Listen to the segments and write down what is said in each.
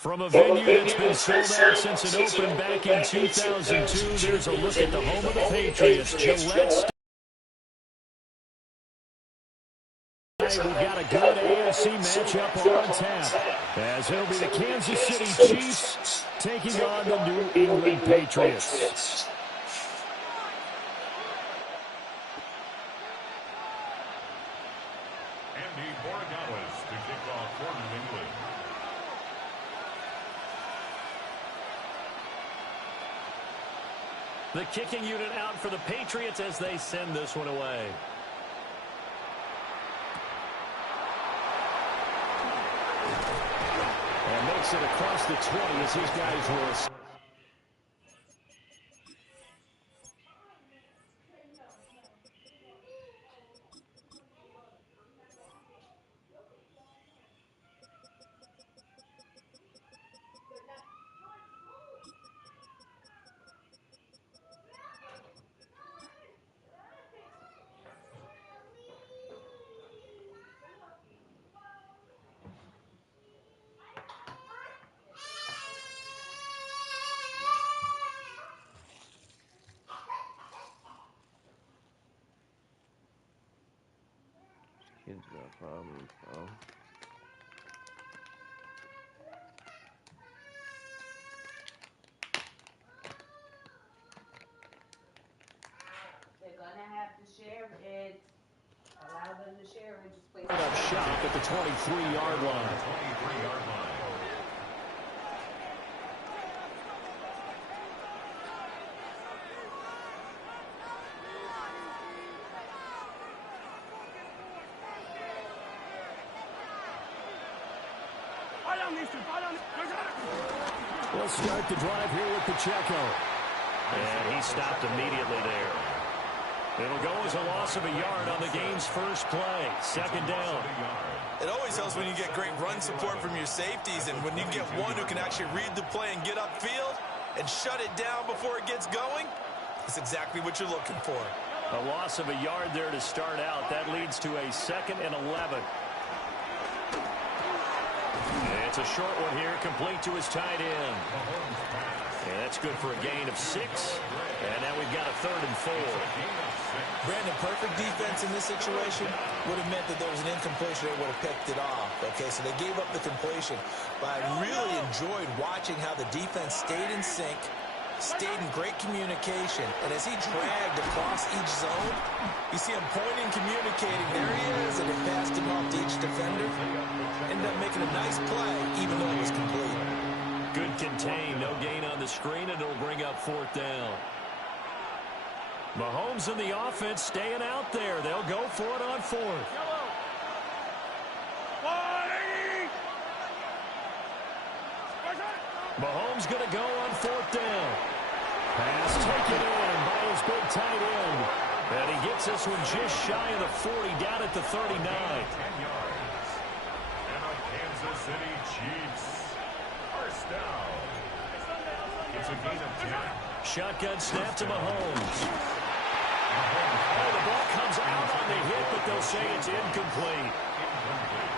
From a venue that's been sold out since it opened back in 2002, there's a look at the home of the Patriots. Gillette. We've got a good AFC matchup on tap, as it'll be the Kansas City Chiefs taking on the New England Patriots. The kicking unit out for the Patriots as they send this one away. And makes it across the 20 as these guys will. Kids got problems, bro. They're gonna have to share it. Allow them to share it. Just play. Up shot at the 23-yard line. We'll start the drive here with Pacheco. And he stopped immediately there. It'll go as a loss of a yard on the game's first play. Second down. It always helps when you get great run support from your safeties, and when you get one who can actually read the play and get upfield and shut it down before it gets going, that's exactly what you're looking for. A loss of a yard there to start out. That leads to a 2nd and 11. It's a short one here, complete to his tight end. And that's good for a gain of 6. And now we've got a 3rd and 4. Brandon, perfect defense in this situation would have meant that there was an incompletion. They would have picked it off. Okay, so they gave up the completion. But I really enjoyed watching how the defense stayed in sync, stayed in great communication. And as he dragged across each zone, you see him pointing, communicating. There he is, and he passed him off to each defender. Ended up making a nice play, even though it was complete. Good contain, no gain on the screen, and it'll bring up 4th down. Mahomes and the offense staying out there. They'll go for it on 4th. Mahomes going to go on 4th down. Pass taken in by his big tight end. And he gets this one just shy of the 40, down at the 39. 10 yards. And a Kansas City Chiefs. First down. It's a gain of 10. Shotgun snap to Mahomes. Oh, the ball comes out on the hit, but they'll say it's incomplete.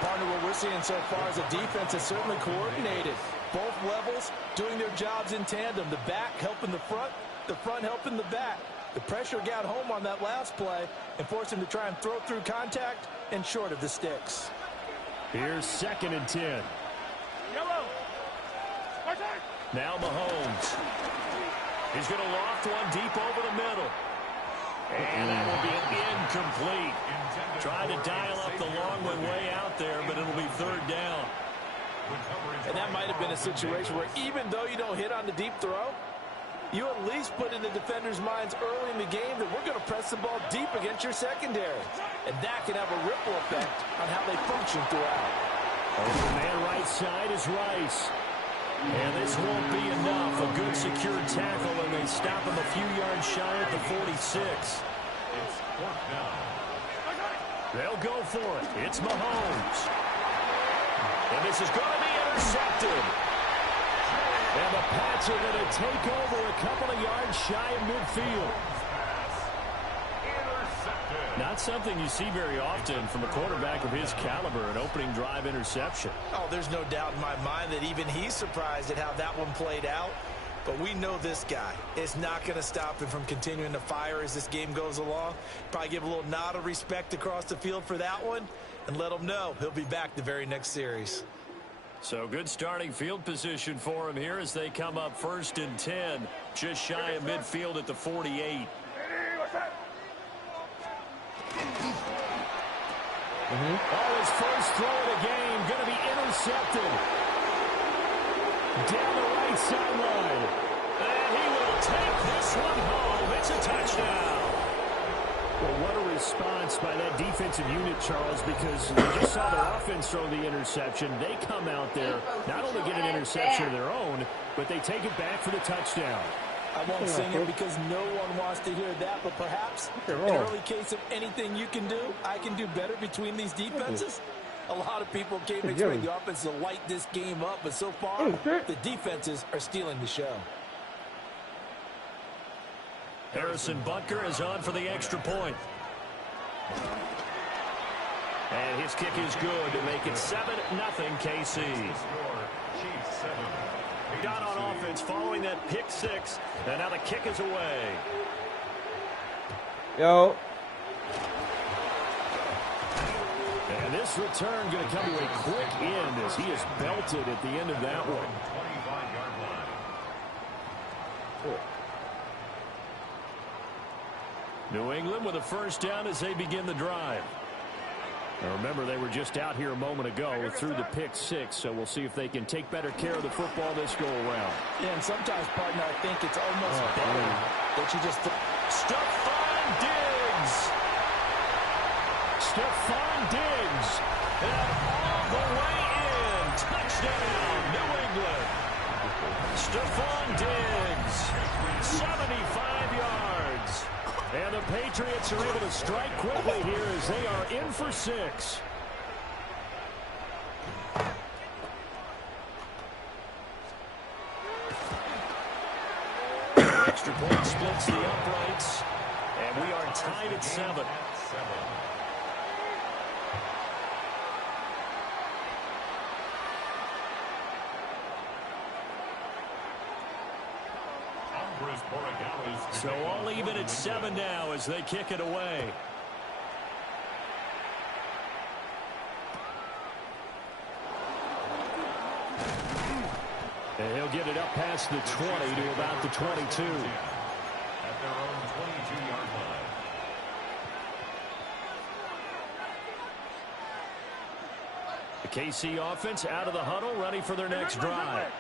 Partner, what we're seeing so far is a defense that's certainly coordinated. Both levels doing their jobs in tandem. The back helping the front helping the back. The pressure got home on that last play and forced him to try and throw through contact and short of the sticks. Here's 2nd and 10. Now Mahomes. He's going to loft one deep over the middle. And that will be incomplete. Trying to dial up the long one way out there, but it'll be 3rd down. And that might have been a situation where even though you don't hit on the deep throw, you at least put in the defenders' minds early in the game that we're going to press the ball deep against your secondary. And that can have a ripple effect on how they function throughout. Over the man right side is Rice. And this won't be enough. A good secured tackle, and they stop him a few yards shy at the 46. It's 4th down. They'll go for it. It's Mahomes. And this is going to be intercepted. And the Pats are going to take over a couple of yards shy of midfield. Not Not something you see very often from a quarterback of his caliber, an opening drive interception. Oh, there's no doubt in my mind that even he's surprised at how that one played out. But we know this guy is not going to stop him from continuing to fire as this game goes along. Probably give a little nod of respect across the field for that one and let him know he'll be back the very next series. So good starting field position for him here as they come up 1st and 10, just shy of midfield at the 48. Oh, his first throw of the game going to be intercepted. Down the right sideline. And he will take this one home. It's a touchdown. Well, what a response by that defensive unit, Charles, because we just saw their offense throw the interception. They come out there, not only get an interception of their own, but they take it back for the touchdown. I won't sing it because no one wants to hear that, but perhaps an early case of anything you can do, I can do better between these defenses. A lot of people came expecting the offense to light this game up, but so far, the defenses are stealing the show. Harrison Butker is on for the extra point. And his kick is good to make it 7-0 KC. Got on offense following that pick six, and now the kick is away. Yo. And this return going to come to a quick end as he is belted at the end of that one. New England with a first down as they begin the drive. Now remember, they were just out here a moment ago through the pick six, so we'll see if they can take better care of the football this go around. Yeah, and sometimes, partner, I think it's almost better that you just... Stephon Diggs! Stephon Diggs! And all the way in! Touchdown, New England! Stephon Diggs! 75 yards! And the Patriots are able to strike quickly here as they are in for 6. Extra point splits the uprights, and we are tied at 7. So all even at 7 now as they kick it away. And he'll get it up past the 20 to about the 22. At their own 22-yard line. The KC offense out of the huddle, ready for their next drive.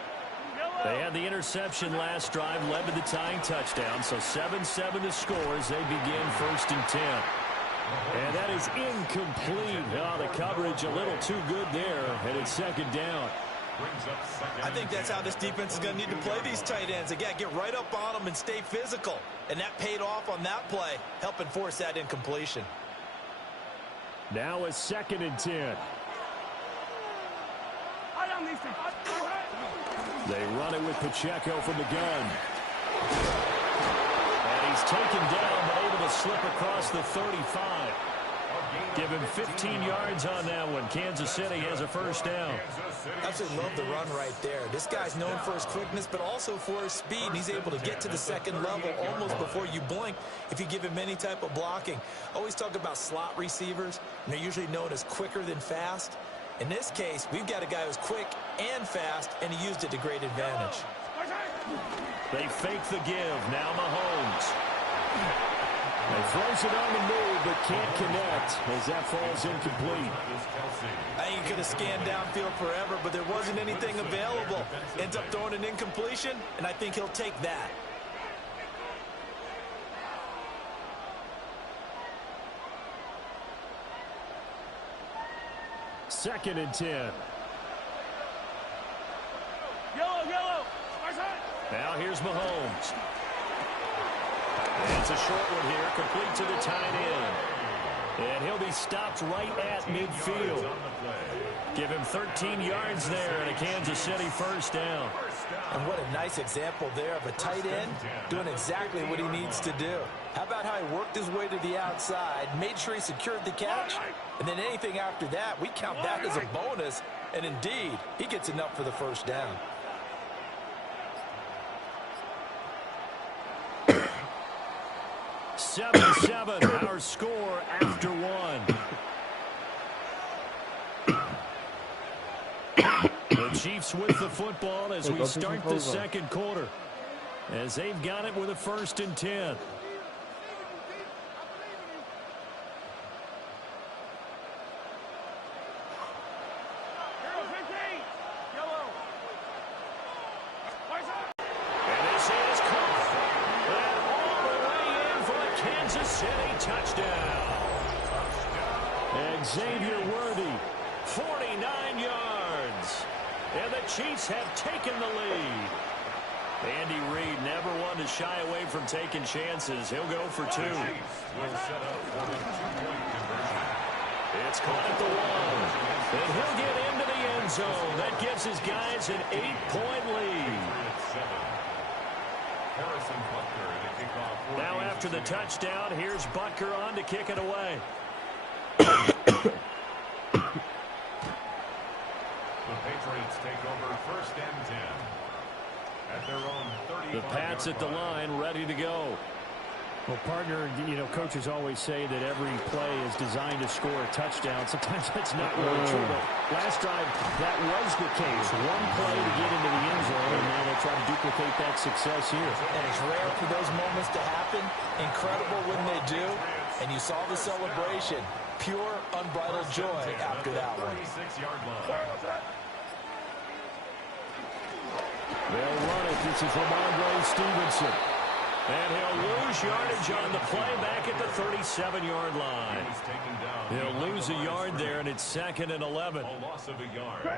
They had the interception last drive, led to the tying touchdown, so 7-7 the score as they begin 1st and 10. And that is incomplete. Oh, the coverage a little too good there, and it's 2nd down. I think that's how this defense is going to need to play these tight ends. Again, get right up on them and stay physical. And that paid off on that play, helping force that incompletion. Now a 2nd and 10. They run it with Pacheco from the gun. And he's taken down, but able to slip across the 35. Give him 15 yards on that one. Kansas City has a first down. Absolutely love the run right there. This guy's known for his quickness, but also for his speed. And he's able to get to the 2nd level almost before you blink if you give him any type of blocking. Always talk about slot receivers, and they're usually known as quicker than fast. In this case, we've got a guy who's quick and fast, and he used it to great advantage. They fake the give. Now Mahomes. He throws it on the move, but can't connect as that falls incomplete. I think he could have scanned downfield forever, but there wasn't anything available. Ends up throwing an incompletion, and I think he'll take that. Second and 10. Yellow. Now here's Mahomes. And it's a short one here, complete to the tight end. And he'll be stopped right at midfield. Give him 13 yards there and a Kansas City first down. And what a nice example there of a tight end doing exactly what he needs to do. How about how he worked his way to the outside, made sure he secured the catch, and then anything after that, we count that as a bonus. And indeed, he gets enough for the first down. Seven, our score after one. The Chiefs with the football as we start the second quarter, as they've got it with a 1st and 10. And this is caught. And all the way in for a Kansas City touchdown. Xavier Worthy, 49 yards. And the Chiefs have taken the lead. Andy Reid never one to shy away from taking chances. He'll go for 2. It's caught at the 1. And he'll get into the end zone. That gives his guys an 8-point lead. Now after the touchdown, here's Butker on to kick it away. The Patriots take over 1st and 10 at their own 30. The Pats at the line, ready to go. Well, partner, you know, coaches always say that every play is designed to score a touchdown. Sometimes that's not really true, but last drive, that was the case. One play to get into the end zone, and now they'll try to duplicate that success here. And it's rare for those moments to happen. Incredible when they do. And you saw the celebration. Pure, unbridled joy after that one. They'll run it. This is Ramondre Stevenson. And he'll lose yardage on the play back at the 37-yard line. He'll lose a yard there, and it's 2nd and 11. A loss of a yard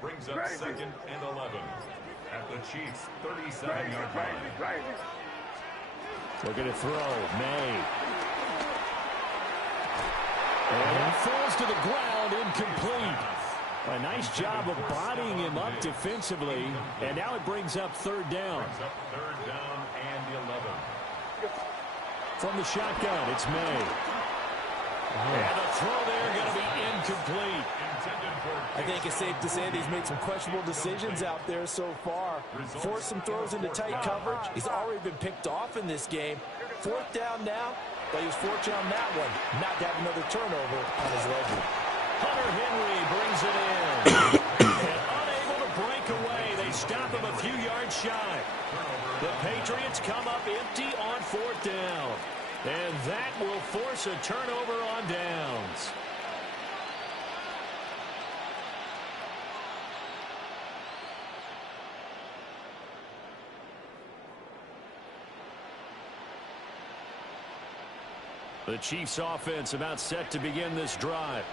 brings up 2nd and 11 at the Chiefs' 37-yard line. Looking to throw. May. And that falls to the ground, incomplete. A nice job of bodying him up defensively, and now it brings up 3rd down. Third down and 11. From the shotgun, it's May. And the throw there going to be incomplete. I think it's safe to say that he's made some questionable decisions out there so far. Forced some throws into tight coverage. He's already been picked off in this game. 4th down now, but he was fortunate on that one not to have another turnover on his ledger. Hunter Henry brings it in. And unable to break away. They stop him a few yards shy. The Patriots come up empty on 4th down. And that will force a turnover on downs. The Chiefs offense about set to begin this drive.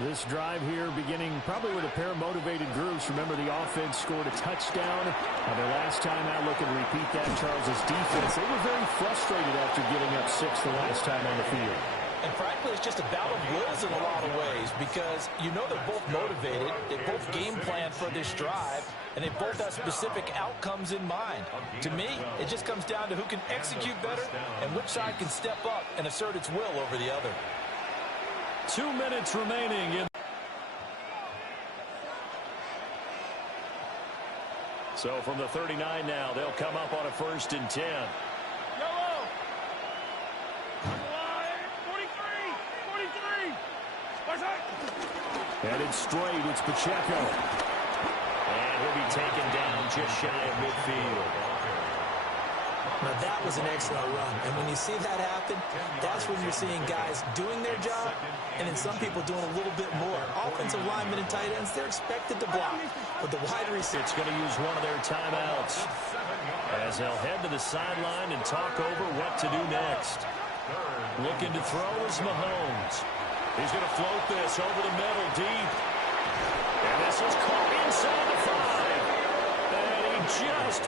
This drive here beginning probably with a pair of motivated groups. Remember, the offense scored a touchdown. Their last time out, looking to repeat that. Charles's defense, they were very frustrated after giving up 6 the last time on the field. And frankly, it's just a battle of wills in a lot of ways because you know they're both motivated. They both game plan for this drive, and they both have specific outcomes in mind. To me, it just comes down to who can execute better and which side can step up and assert its will over the other. 2 minutes remaining. So from the 39 now, they'll come up on a 1st and 10. Yellow. 43. 43. Headed straight, it's Pacheco. And he'll be taken down just shy of midfield. Now, that was an excellent run. And when you see that happen, that's when you're seeing guys doing their job and then some people doing a little bit more. Offensive linemen and tight ends, they're expected to block. But the wide receiver... It's going to use one of their timeouts as they'll head to the sideline and talk over what to do next. Looking to throw is Mahomes. He's going to float this over the middle deep. And this is caught inside the 5. And he just...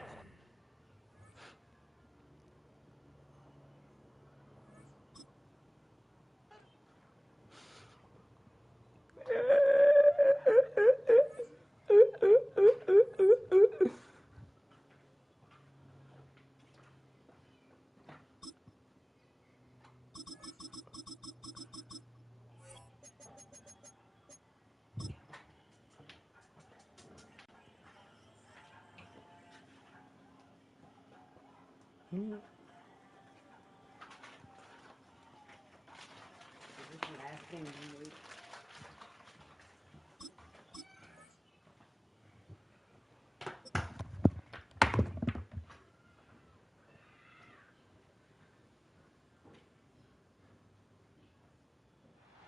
This is the last thing you need.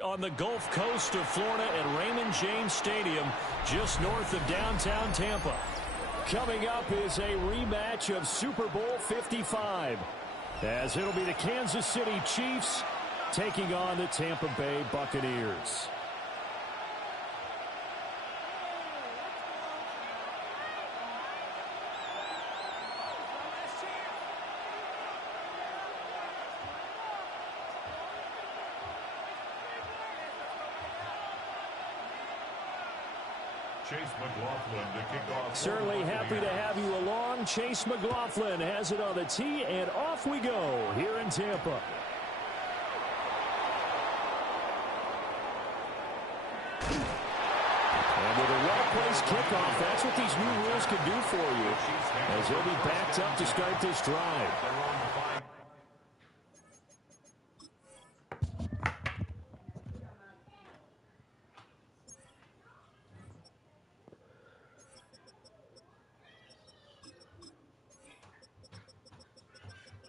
On the Gulf Coast of Florida at Raymond James Stadium, just north of downtown Tampa. Coming up is a rematch of Super Bowl 55, as it'll be the Kansas City Chiefs taking on the Tampa Bay Buccaneers. Chase McLaughlin to kick off. Certainly happy to have you along. Chase McLaughlin has it on the tee, and off we go here in Tampa. And with a well-placed kickoff, that's what these new rules can do for you, as they'll be backed up to start this drive.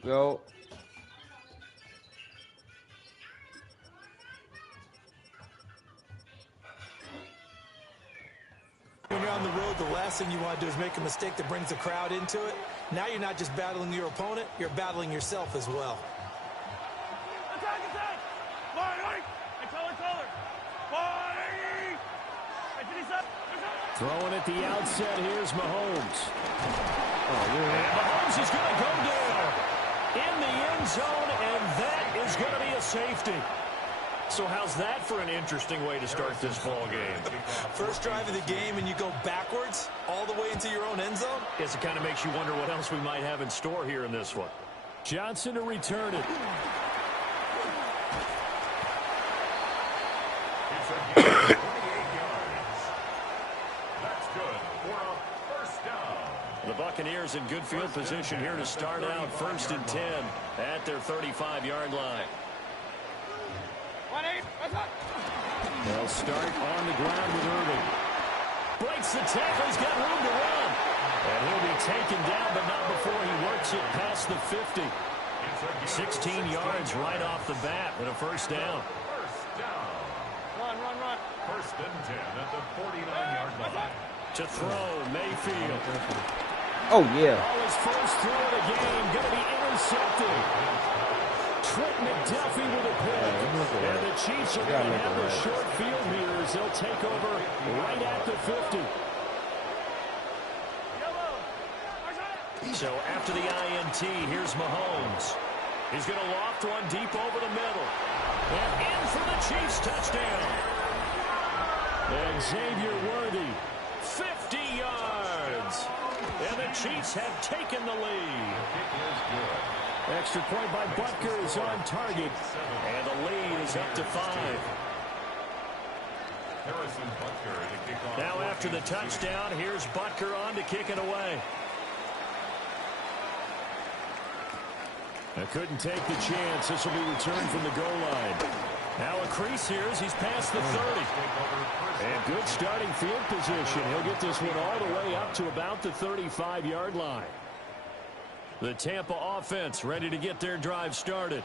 Go. When you're on the road, the last thing you want to do is make a mistake that brings the crowd into it. Now you're not just battling your opponent, you're battling yourself as well. Attack, attack! Line, and color. Line! And finish up. Throwing at the outset, here's Mahomes. Oh, And Mahomes is going to go down in the end zone, and that is going to be a safety. So how's that for an interesting way to start this ball game? First drive of the game and you go backwards all the way into your own end zone? Guess it kind of makes you wonder what else we might have in store here in this one. Johnson to return it. It's a gain of 28 yards. That's good for a first down. The Buccaneers in good field position here to start out 1st and 10 at their 35-yard line. They'll start on the ground with Irving. Breaks the tackle. He's got room to run. And he'll be taken down, but not before he works it past the 50. 16 yards right off the bat and a first down. First down. Run. 1st and 10 at the 49-yard line. To throw, Mayfield. Oh, yeah. All his first throw of the game, going to be intercepted. Trent McDuffie with a pick. And the Chiefs are going to have the short field here as they'll take over right at the 50. So after the INT, here's Mahomes. He's going to loft one deep over the middle. And in for the Chiefs touchdown. And Xavier Worthy, 50 yards. And the Chiefs have taken the lead. Extra point by Butker is on target. And the lead is up to 5. Now after the touchdown, here's Butker on to kick it away. Couldn't take the chance. This will be returned from the goal line. Now a crease here as he's past the 30. And good starting field position. He'll get this one all the way up to about the 35-yard line. The Tampa offense ready to get their drive started.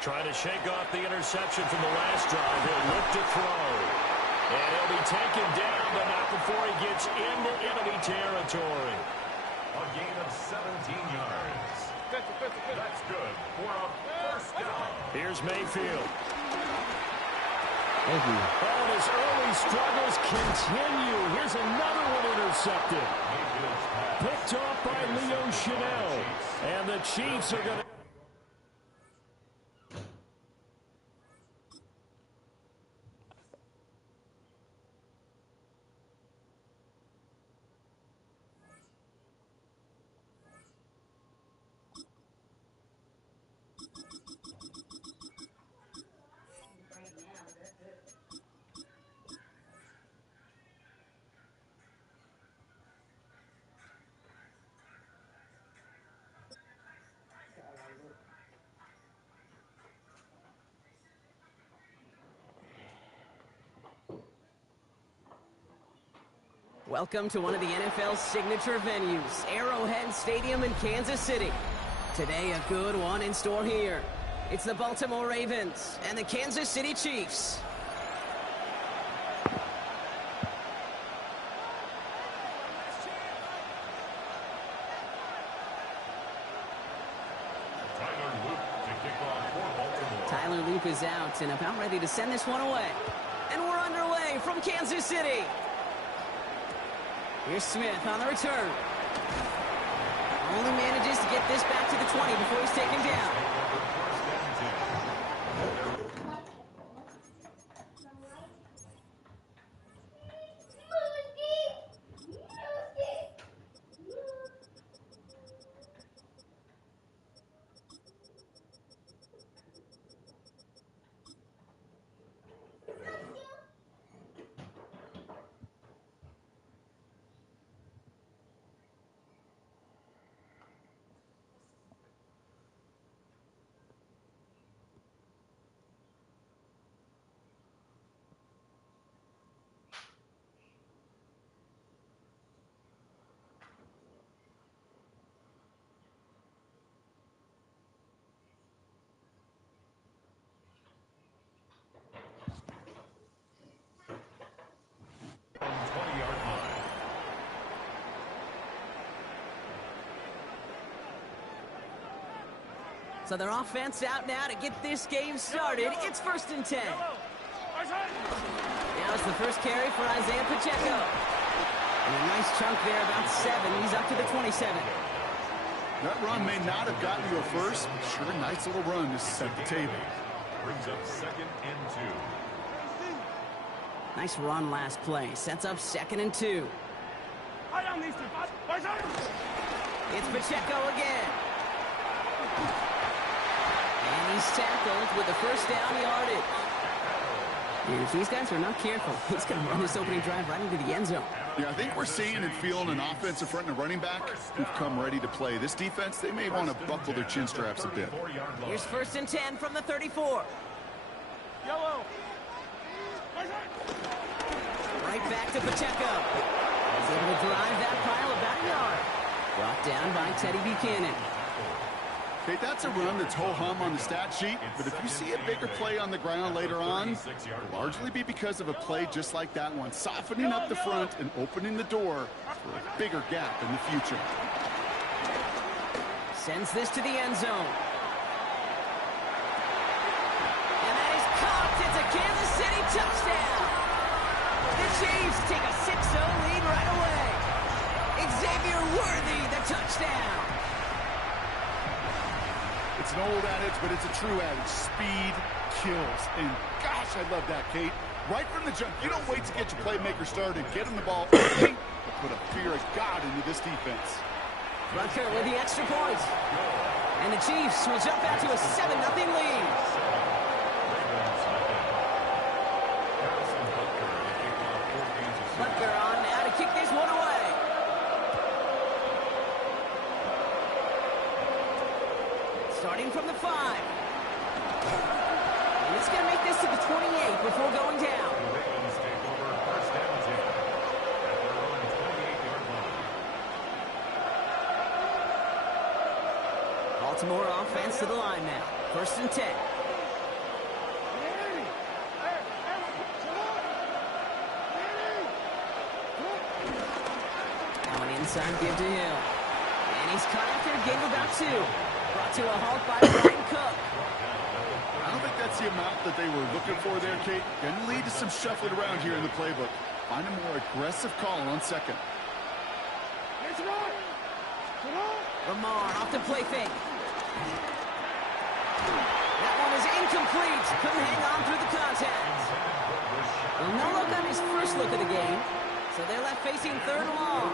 Trying to shake off the interception from the last drive. He'll look to throw. And he'll be taken down, but not before he gets into enemy territory. A gain of 17 yards. That's good for a first down. Here's Mayfield. Thank you. Oh, and his early struggles continue. Here's another one intercepted. Picked off by Leo Chanel. And the Chiefs are going to... Welcome to one of the NFL's signature venues, Arrowhead Stadium in Kansas City. Today, a good one in store here. It's the Baltimore Ravens and the Kansas City Chiefs. Tyler Loop is out and about ready to send this one away. And we're underway from Kansas City. Here's Smith on the return. Only manages to get this back to the 20 before he's taken down. So their offense out now to get this game started. It's 1st and 10. Now it's the first carry for Isaiah Pacheco. And a nice chunk there, about 7. He's up to the 27. That run may not have gotten you a first, but sure, nice little run to set the table. Brings up 2nd and 2. Nice run last play. Sets up 2nd and 2. It's Pacheco again. And he's tackled with the first down yardage. And if these guys are not careful, he's going to run this opening drive right into the end zone. Yeah, I think we're seeing and feeling an offensive front and a running back who've come ready to play. This defense, they may want to buckle their chin straps a bit. Here's 1st and 10 from the 34. Yellow. Right back to Pacheco. He's able to drive that pile about a yard. Brought down by Teddy Buchanan. Okay, that's a run that's ho-hum on the stat sheet, but if you see a bigger play on the ground later on, it'll largely be because of a play just like that one, softening up the front and opening the door for a bigger gap in the future. Sends this to the end zone. And that is caught. It's a Kansas City touchdown. The Chiefs take a 6-0 lead right away. Xavier Worthy, the touchdown. It's an old adage, but it's a true adage. Speed kills. And gosh, I love that, Kate. Right from the jump, you don't wait to get your playmaker started. Get him the ball early, but put a fear of God into this defense. Butker with the extra point. And the Chiefs will jump out to a 7-0 lead. Butker on now to kick this one away. Starting from the 5. And it's going to make this to the 28 before going down. Baltimore offense to the line now. 1st and 10. Now an inside give to Hill. And he's caught after a game of about 2. Brought to a halt by Brian Cook. I don't think that's the amount that they were looking for there, Kate. Going to lead to some shuffling around here in the playbook. Find a more aggressive call on 2nd. Lamar off the play fake. That one is incomplete. Couldn't hang on through the contact. Well, no look on his first look of the game. So they're left facing 3rd and long.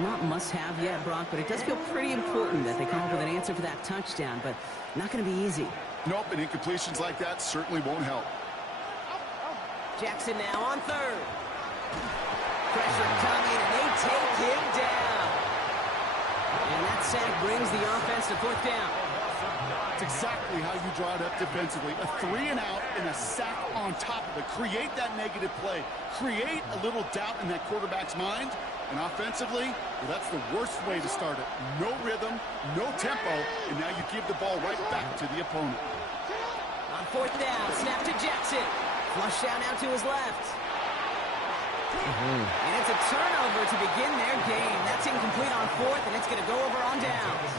Not must-have yet, Brock, but it does feel pretty important that they come up with an answer for that touchdown, but not going to be easy. Nope, and incompletions like that certainly won't help. Jackson now on 3rd. Pressure coming, and they take him down. And that sack brings the offense to 4th down. That's exactly how you draw it up defensively. A 3 and out and a sack on top of it. Create that negative play. Create a little doubt in that quarterback's mind. And offensively, well, that's the worst way to start it. No rhythm, no tempo, and now you give the ball right back to the opponent. On fourth down, snap to Jackson. Flush down out to his left. And it's a turnover to begin their game. That's incomplete on fourth, and it's going to go over on downs.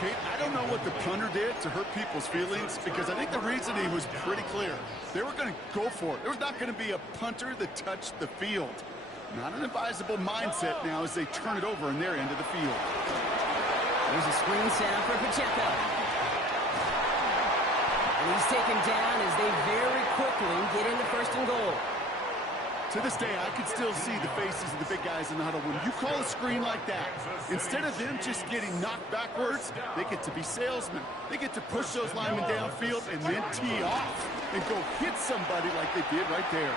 Kate, I don't know what the punter did to hurt people's feelings, because I think the reasoning was pretty clear. They were going to go for it. There was not going to be a punter that touched the field. Not an advisable mindset now as they turn it over in their end of the field. Here's a screen setup for Pacheco. And he's taken down as they very quickly get into first and goal. To this day, I can still see the faces of the big guys in the huddle. When you call a screen like that, instead of them just getting knocked backwards, they get to be salesmen. They get to push those linemen downfield and then tee off and go hit somebody like they did right there.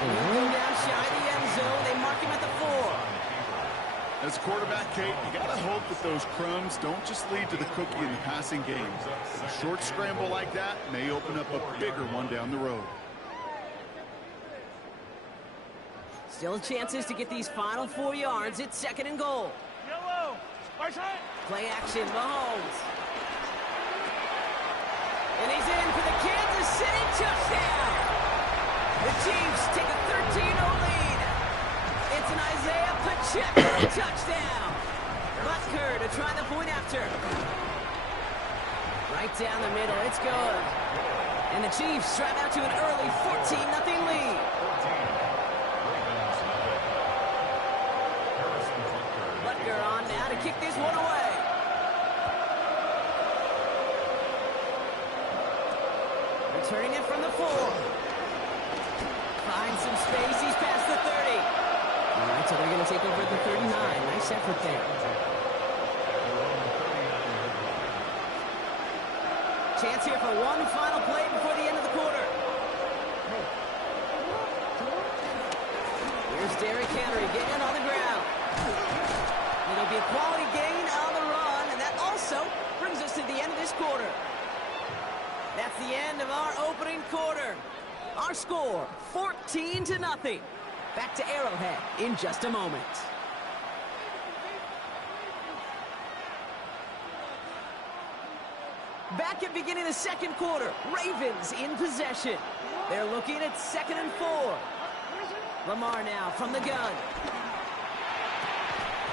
Go down shy of the end zone. They mark him at the 4. As a quarterback, Kate, you got to hope that those crumbs don't just lead to the cookie in the passing game. A short scramble like that may open up a bigger one down the road. Still chances to get these final 4 yards. It's second and goal. Yellow. Play action, Mahomes. And he's in for the Kansas City touchdown. The Chiefs take a 13-0 lead. It's an Isaiah Pacheco touchdown. Butker to try the point after. Right down the middle. It's good. And the Chiefs drive out to an early 14-0 lead. Butker on now to kick this one away. Returning it from the 4. Finds some space. He's past the 30. All right, so they're going to take over at the 39. Nice effort there. Chance here for one final play before the end of the quarter. Here's Derrick Henry getting it on the ground. It'll be a quality gain on the run, and that also brings us to the end of this quarter. That's the end of our opening quarter. Our score, 14-0. Back to Arrowhead in just a moment. Back at beginning of the second quarter, Ravens in possession. They're looking at 2nd and 4. Lamar now from the gun.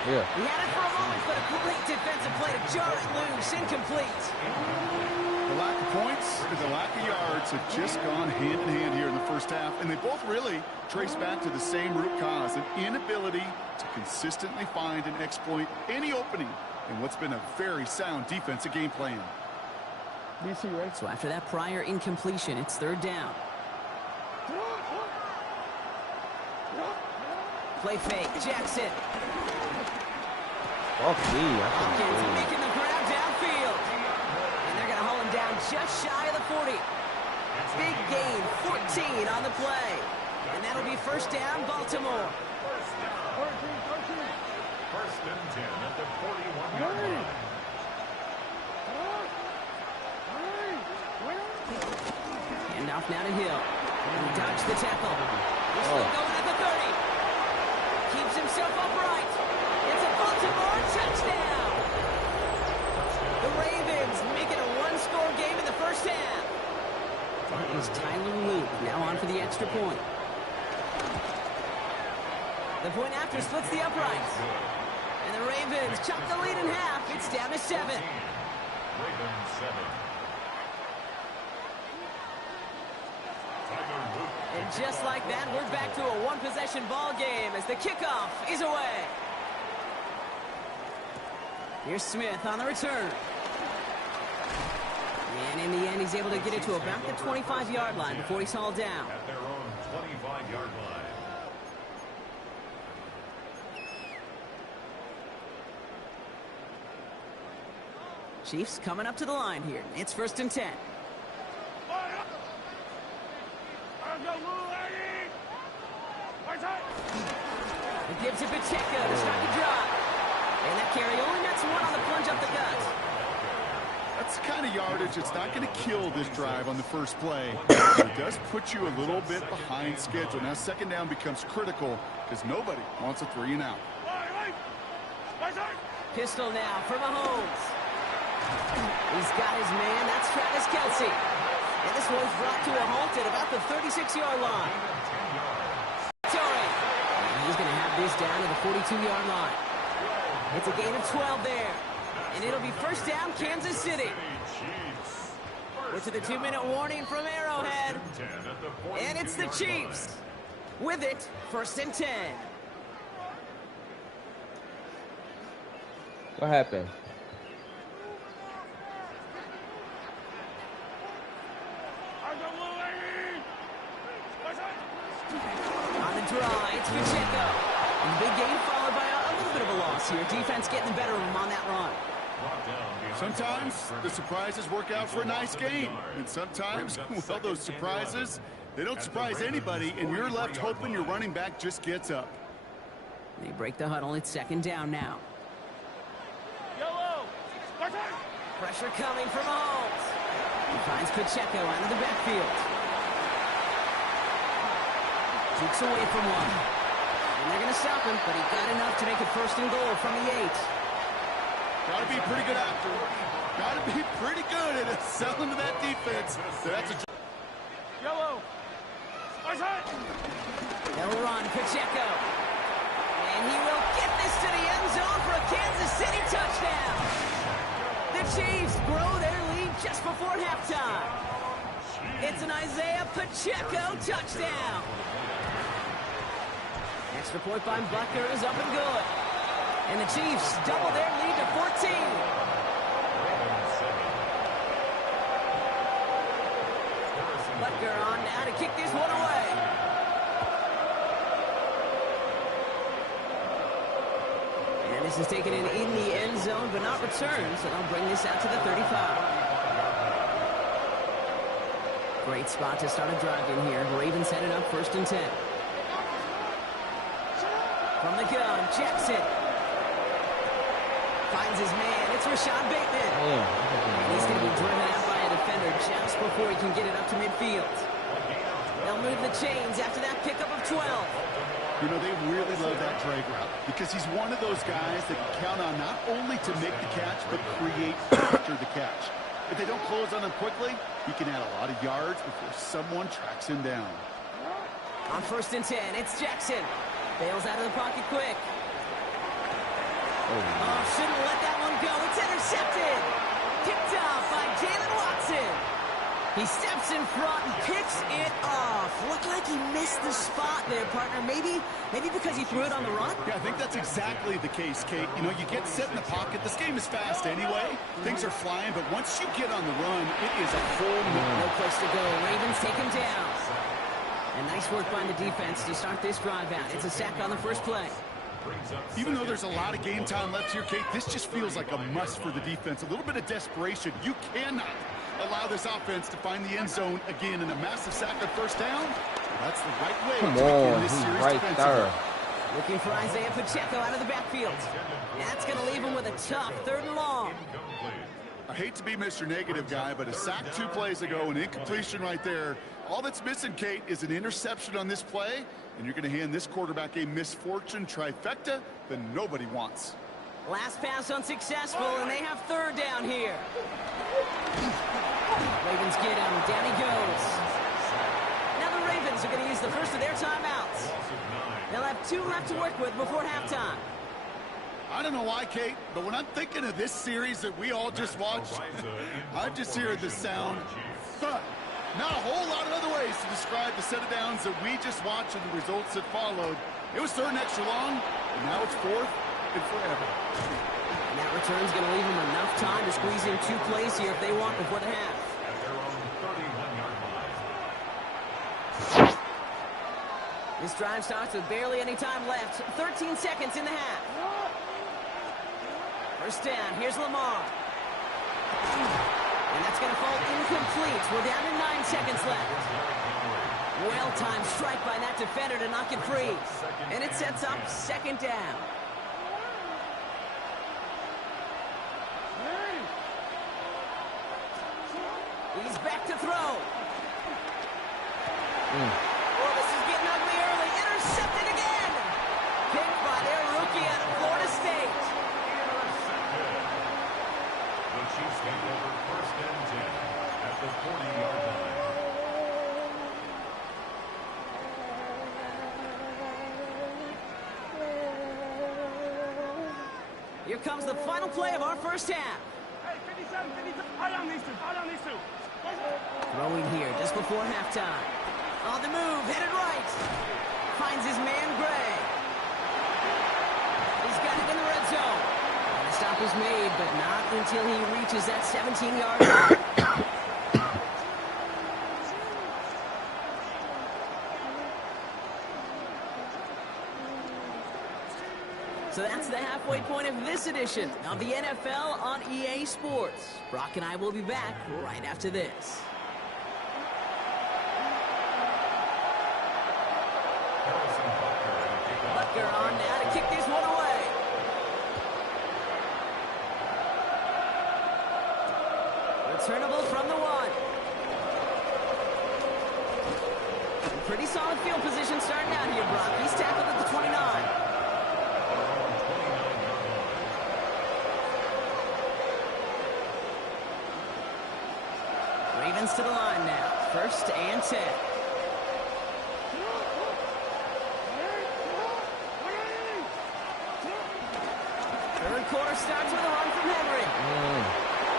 Yeah. He had it for a moment, but a great defensive play to jar it loose, incomplete. The lack of points and the lack of yards have just gone hand in hand here in the first half, and they both really trace back to the same root cause, an inability to consistently find and exploit any opening in what's been a very sound defensive game plan. So after that prior incompletion, it's 3rd down. Play fake, Jackson. Hopkins making the grab downfield. And they're going to haul him down just shy of the 40. Big gain, 14 on the play. And that'll be 1st down, Baltimore. First and 10 at the 41-yard line. Handoff now to Hill. And he dodged the tackle. He's still going at the 30. Keeps himself upright. It's a Baltimore touchdown. The Ravens make it a one-score game in the first half. That is Tyler Luke now on for the extra point. The point after splits the uprights. And the Ravens chop the lead in half. It's down to 7. Ravens 7. And just like that, we're back to a one-possession ball game as the kickoff is away. Here's Smith on the return. And in the end, he's able to get it to about the 25-yard line before he's hauled down. At their own 25-yard line. Chiefs coming up to the line here. It's 1st and 10. It gives it Pacheco to start the drive. And that carry only nets 1 on the plunge up the gut. That's the kind of yardage it's not going to kill this drive on the first play. It does put you a little bit behind schedule. Now second down becomes critical because nobody wants a 3-and-out. Pistol now for Mahomes. He's got his man. That's Travis Kelce. And this one's brought to a halt at about the 36-yard line. And he's going to have this down to the 42-yard line. It's a gain of 12 there. And it'll be first down, Kansas City. We're to the 2-minute warning from Arrowhead. And it's the Chiefs. With it, first and 10. What happened? On the draw, it's Pacheco. And big gain followed by a little bit of a loss here. Defense getting the better of him on that run. Sometimes the surprises work out for a nice game. And sometimes, well, those surprises, they don't surprise anybody, and you're left hoping your running back just gets up. They break the huddle. It's second down now. Pressure coming from Mahomes. He finds Pacheco out of the backfield. Jukes away from one. And they're going to stop him, but he got enough to make it first and goal from the 8. Got to be pretty good after. Got to be pretty good at selling to that defense. So that's a... Yellow. They'll run Pacheco. And he will get this to the end zone for a Kansas City touchdown. The Chiefs grow their lead just before halftime. It's an Isaiah Pacheco touchdown. Extra point by Butker is up and good. And the Chiefs double their lead to 14. Butker on now to kick this one away. And this is taken in the end zone, but not returned, so they'll bring this out to the 35. Great spot to start a drive in here. Ravens headed up first and 10. From the gun, Jackson. Finds his man. It's Rashad Bateman. And he's going to be driven out by a defender just before he can get it up to midfield. They'll move the chains after that pickup of 12. You know, they really love that drag route because he's one of those guys that can count on not only to make the catch, but create after the catch. If they don't close on him quickly, he can add a lot of yards before someone tracks him down. On first and 10, it's Jackson. Bails out of the pocket quick. Oh, shouldn't let that one go. It's intercepted. Picked off by Jalen Watson. He steps in front and picks it off. Looked like he missed the spot there, partner. Maybe because he threw it on the run? Yeah, I think that's exactly the case, Kate. You know, you get set in the pocket. This game is fast anyway. Things are flying, but once you get on the run, it is a whole no place to go. Ravens take him down. And nice work by the defense to start this drive out. It's a sack on the first play. Even though there's a lot of game time left here, Kate, this just feels like a must for the defense. A little bit of desperation. You cannot allow this offense to find the end zone again, in a massive sack on first down. That's the right way to begin this series right there. Looking for Isaiah Pacheco out of the backfield. That's going to leave him with a tough third and long. I hate to be Mr. Negative guy, but a sack 2 plays ago, an incompletion right there. All that's missing, Kate, is an interception on this play, and you're going to hand this quarterback a misfortune trifecta that nobody wants. Last pass unsuccessful, and they have third down here. Ravens get him. Down he goes. Now the Ravens are going to use the first of their timeouts. They'll have 2 left to work with before halftime. I don't know why, Kate, but when I'm thinking of this series that we all just watched, I'm just hearing the sound thud. Not a whole lot of other ways to describe the set of downs that we just watched and the results that followed. It was third and extra long, and now it's fourth and forever. And that return's going to leave them enough time to squeeze in 2 plays here if they want before the half. This drive starts with barely any time left. 13 seconds in the half. First down. Here's Lamar. And that's going to fall incomplete. We're down to 9 seconds left. Well-timed strike by that defender to knock it free. And it sets up second down. Oh, this is getting ugly early. Intercepted again. Picked by their rookie out of Florida State. The Chiefs take over 1st and 10 at the 40-yard line. Here comes the final play of our first half. Hey, 57, 52. Hold on these two. Hold on these two. Throwing here just before halftime. On the move, headed right. Finds his man, Gray. He's got it in the red zone. And the stop is made, but not until he reaches that 17-yard line. So that's the halfway point of this edition of the NFL on EA Sports. Brock and I will be back right after this. Butker on now to kick this one away. Returnable from the 1. Pretty solid field position starting out here, Brock. He's tackled at the 29. Ravens to the line now. 1st and 10. Third quarter starts with a run from Henry.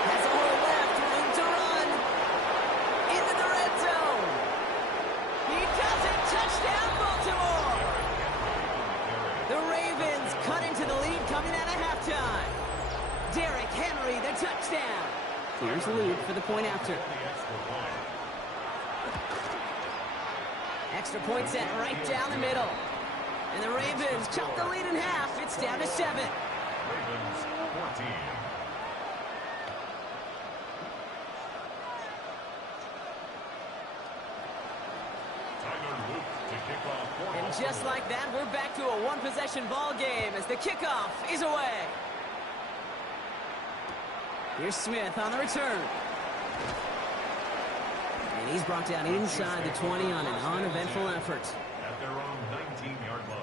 Has a hole left, room to run. Into the red zone. He does it. Touchdown, Baltimore. The Ravens cut into the lead coming out of halftime. Derrick Henry, the touchdown. Here's Luke for the point after. Extra point set right down the middle. And the Ravens chop the lead in half. It's down to 7. Ravens 14. And just like that, we're back to a one-possession ball game as the kickoff is away. Here's Smith on the return. And he's brought down inside the 20 on an uneventful effort. At their own 19-yard line.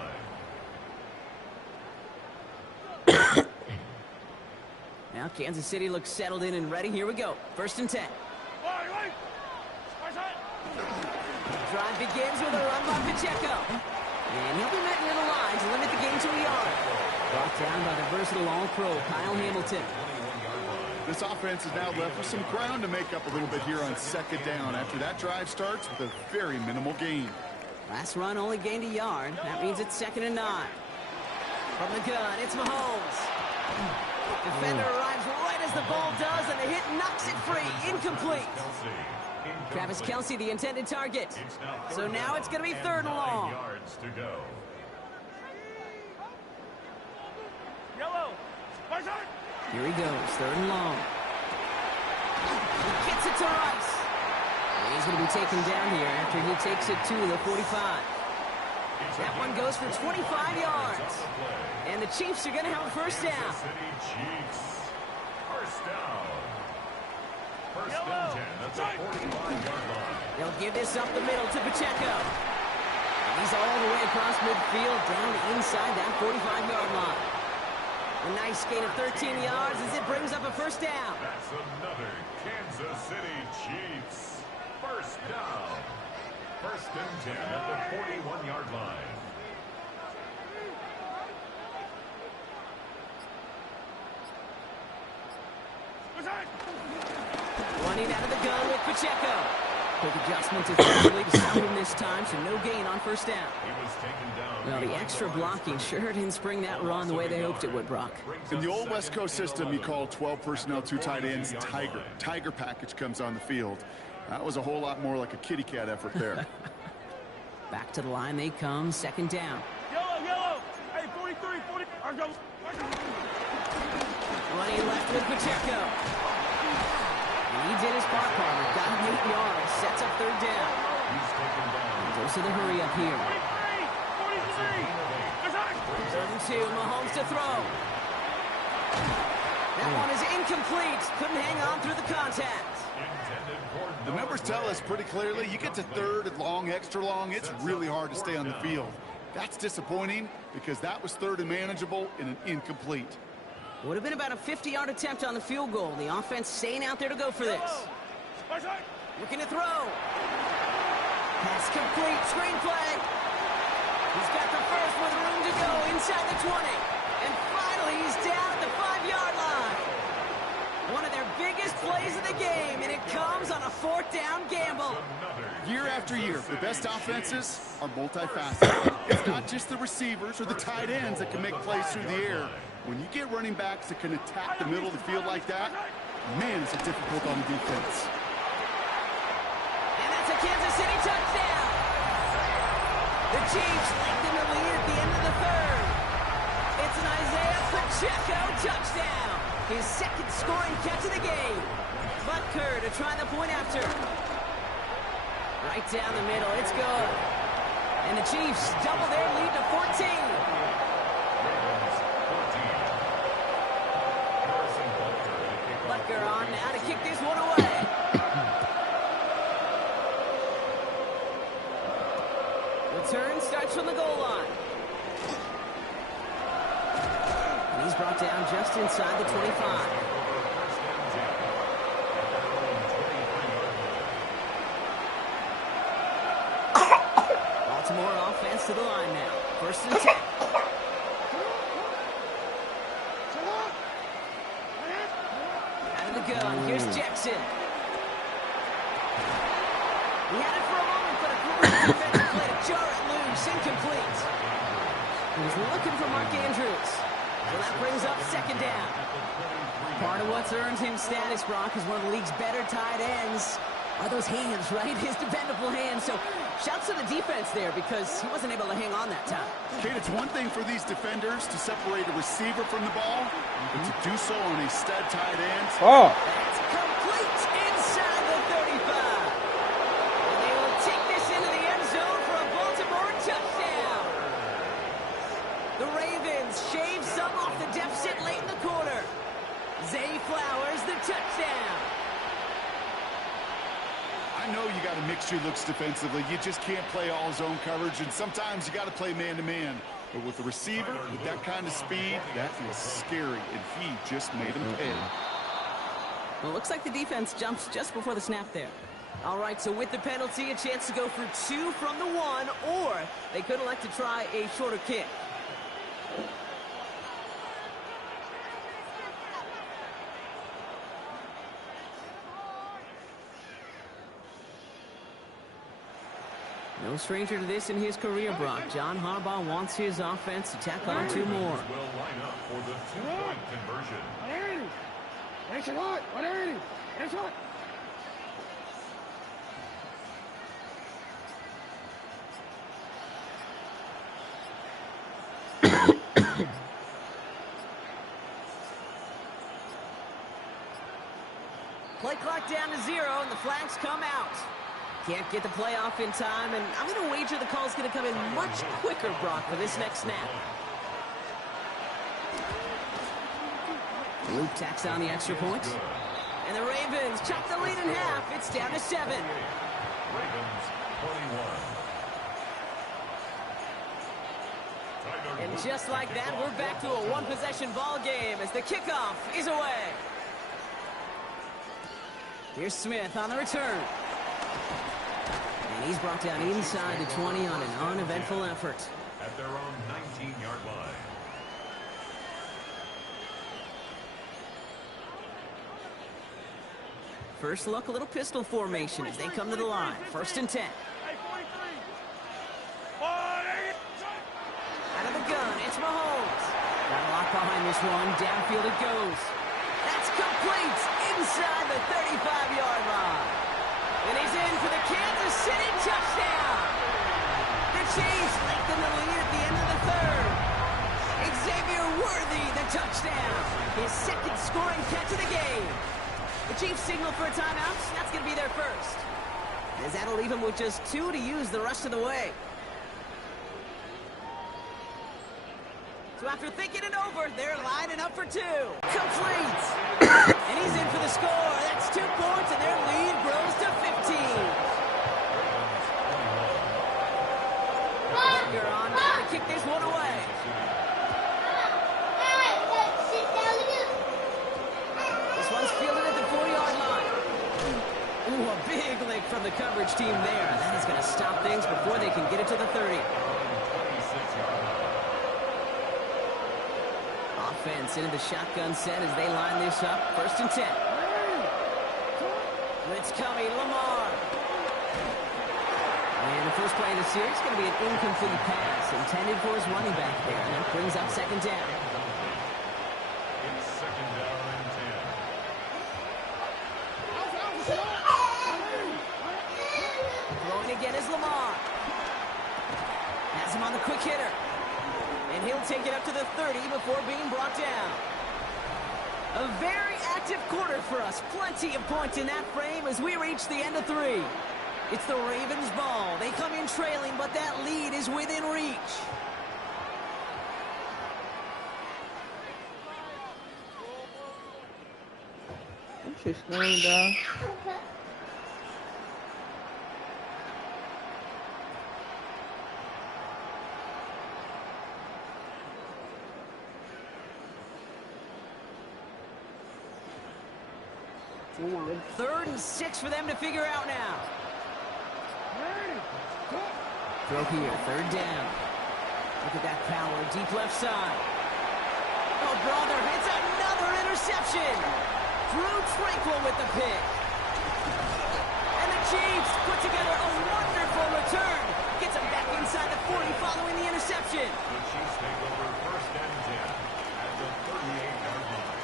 Now Kansas City looks settled in and ready. Here we go. 1st and 10. Drive begins with a run by Pacheco. And he'll be met near the line to limit the game to a yard. Brought down by the versatile All-Pro Kyle Hamilton. This offense is now left with some ground to make up a little bit here on 2nd down after that drive starts with a very minimal gain. Last run only gained a yard. That means it's 2nd and 9. From the gun, it's Mahomes. Defender arrives right as the ball does, and the hit knocks it free. Incomplete. Travis Kelce, the intended target. So now it's going to be 3rd and long. Yards to go. Yellow. Here he goes, 3rd and long. He gets it to Rice. And he's going to be taken down here after he takes it to the 45. That one goes for 25 yards. And the Chiefs are going to have a 1st down. Chiefs. 1st down. 1st and 10 at the 45-yard line. They'll give this up the middle to Pacheco. He's all the way across midfield down inside that 45-yard line. A nice gain of 13 yards as it brings up a 1st down. That's another Kansas City Chiefs. 1st down. 1st and 10 at the 41-yard line. Running out of the gun with Pacheco. Quick adjustment defensively to stop him this time, so no gain on 1st down. He was taken down. Well, the extra blocking sure didn't spring that run the way they hoped it would, Brock. In the old West Coast system, you call 12 personnel, 2 tight ends, Tiger. Tiger package comes on the field. That was a whole lot more like a kitty cat effort there. Back to the line they come, 2nd down. Yellow. Hey, 43, 40. Running left with Pacheco. And he did his part, Palmer. Got him 8 yards. Sets up 3rd down. He's taken down. Goes to the hurry up here. 3rd and 2. Mahomes to throw. That one is incomplete. Couldn't hang on through the contact. Intended for The numbers tell us pretty clearly, you get to third and long, extra long, it's really hard to stay on the field. That's disappointing because that was third and manageable in an incomplete. Would have been about a 50-yard attempt on the field goal. The offense staying out there to go for this. Looking to throw. Pass complete. Screenplay. He's got the first with room to go inside the 20. And finally, he's down at the 5-yard line. One of their biggest plays of the game, and it comes on a 4th down gamble. Year after year, the best offenses are multifaceted. It's not just the receivers or the tight ends that can make plays through the air. When you get running backs that can attack the middle of the field like that, man, it's difficult on the defense. And that's a Kansas City touchdown. The Chiefs lengthen the lead at the end of the 3rd. It's an Isaiah Pacheco touchdown. His 2nd scoring catch of the game. Butker to try the point after. Right down the middle. It's good. And the Chiefs double their lead to 14. Butker on now to kick this one away. Return starts from the goal line. And he's brought down just inside the 25. Baltimore offense to the line now. 1st and 10. Out of the gun, here's Jackson. He had it for a moment, but a great defensive play to jar it loose, incomplete. He was looking for Mark Andrews. So that brings up 2nd down. Part of what's earned him status, Brock, is one of the league's better tight ends. Are those hands, right? His dependable hands. So shouts to the defense there because he wasn't able to hang on that time. Kate, it's one thing for these defenders to separate a receiver from the ball, but to do so on a stud tight end. Oh. That's complete inside the 35. And they will take this into the end zone for a Baltimore touchdown. The Ravens shave some off the deficit late in the quarter. Zay Flowers, the touchdown. I know you got to mix your looks defensively. You just can't play all zone coverage, and sometimes you got to play man-to-man. But with the receiver, with that kind of speed, that is scary, and he just made him pay. Well, looks like the defense jumps just before the snap there. All right, so with the penalty, a chance to go for 2 from the 1, or they could elect to try a shorter kick. No stranger to this in his career, Brock. John Harbaugh wants his offense to tack on 2 more. Will line up for the 2-point conversion. 180. Nice and hot. 180. Nice hot. Play clock down to 0, and the flags come out. Can't get the play off in time, and I'm going to wager the call's going to come in much quicker, Brock, for this next snap. Luke tacks on the extra point. And the Ravens chop the lead in half. It's down to 7. Ravens 21. And just like that, we're back to a one-possession ball game as the kickoff is away. Here's Smith on the return. And he's brought down inside the 20 on an uneventful effort. At their own 19-yard line. First look, a little pistol formation as they come to the line. 1st and 10. Out of the gun, it's Mahomes. Got a lock behind this one. Downfield it goes. That's complete inside the 35-yard line. And he's in for the Kansas City touchdown. The Chiefs lengthen the lead at the end of the 3rd. Xavier Worthy, the touchdown. His 2nd scoring catch of the game. The Chiefs signal for a timeout. That's going to be their first. As that'll leave him with just 2 to use the rest of the way. So after thinking it over, they're lining up for 2. Complete. And he's in for the score. That's 2 points, and their lead grows to 15. Butker on now to kick this one away. This one's fielded at the 4-yard line. Ooh, a big lick from the coverage team there. That is going to stop things before they can get it to the 30. Offense into the shotgun set as they line this up. 1st and 10. Blitz coming, Lamar. And the first play of the series is going to be an incomplete pass intended for his running back there. And that brings up 2nd down. It's 2nd down and 10. Throwing again is Lamar. Has him on the quick hitter. And he'll take it up to the 30 before being brought down. A very active quarter for us. Plenty of points in that frame as we reach the end of 3. It's the Ravens' ball. They come in trailing, but that lead is within reach. What's your slowing down? Third and 6 for them to figure out now. Throw here, 3rd down. Look at that power, deep left side. Oh, brother, it's another interception. Drew Tranquil with the pick. And the Chiefs put together a wonderful return. Gets them back inside the 40 following the interception. The Chiefs take over 1st and 10 at the 38-yard line.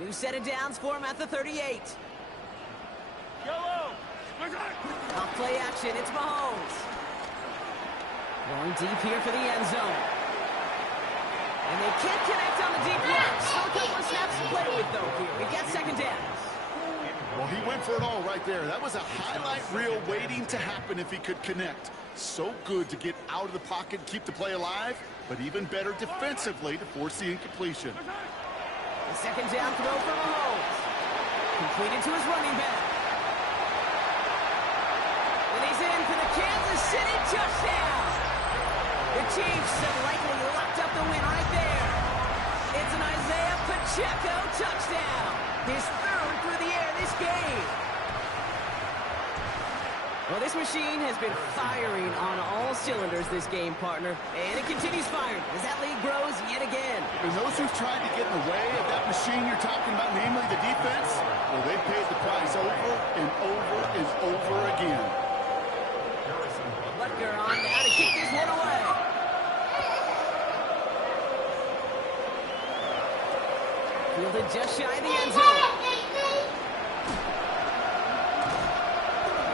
New set of downs for him at the 38. Off play action, it's Mahomes. Going deep here for the end zone. And they can't connect on the deep look. Still a couple of snaps to play with, though, here. We get 2nd down. Well, he went for it all right there. That was a highlight reel waiting to happen if he could connect. So good to get out of the pocket and keep the play alive, but even better defensively to force the incompletion. The 2nd down throw for Mahomes. Completed to his running back. And he's in for the Kansas City touchdown. The Chiefs have likely locked up the win right there. It's an Isaiah Pacheco touchdown. His 3rd through the air this game. Well, this machine has been firing on all cylinders this game, partner. And it continues firing as that lead grows yet again. And those who've tried to get in the way of that machine you're talking about, namely the defense, well, they've paid the price over and over and over again. Butker on now to kick this one away. Fielded just shy of the end zone.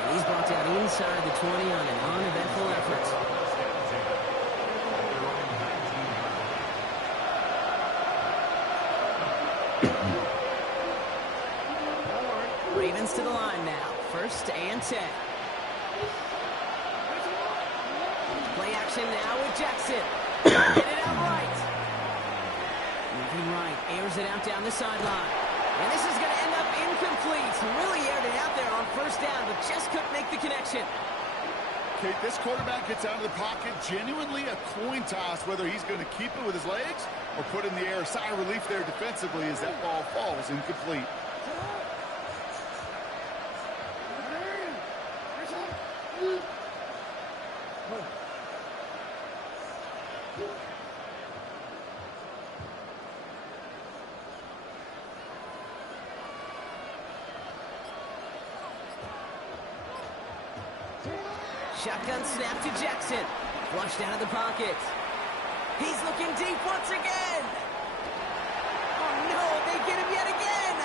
And he's brought down inside the 20 on an uneventful effort. Ravens to the line now. 1st and 10. Play action now with Jackson. Get it out right. Moving right, airs it out down the sideline. And this is going to end up incomplete. Really aired it out there on 1st down, but just couldn't make the connection. Okay, this quarterback gets out of the pocket, genuinely a coin toss whether he's going to keep it with his legs or put in the air. Sigh of relief there defensively as that ball falls incomplete. Shotgun snap to Jackson. Flushed out of the pocket. He's looking deep once again. Oh no, they get him yet again.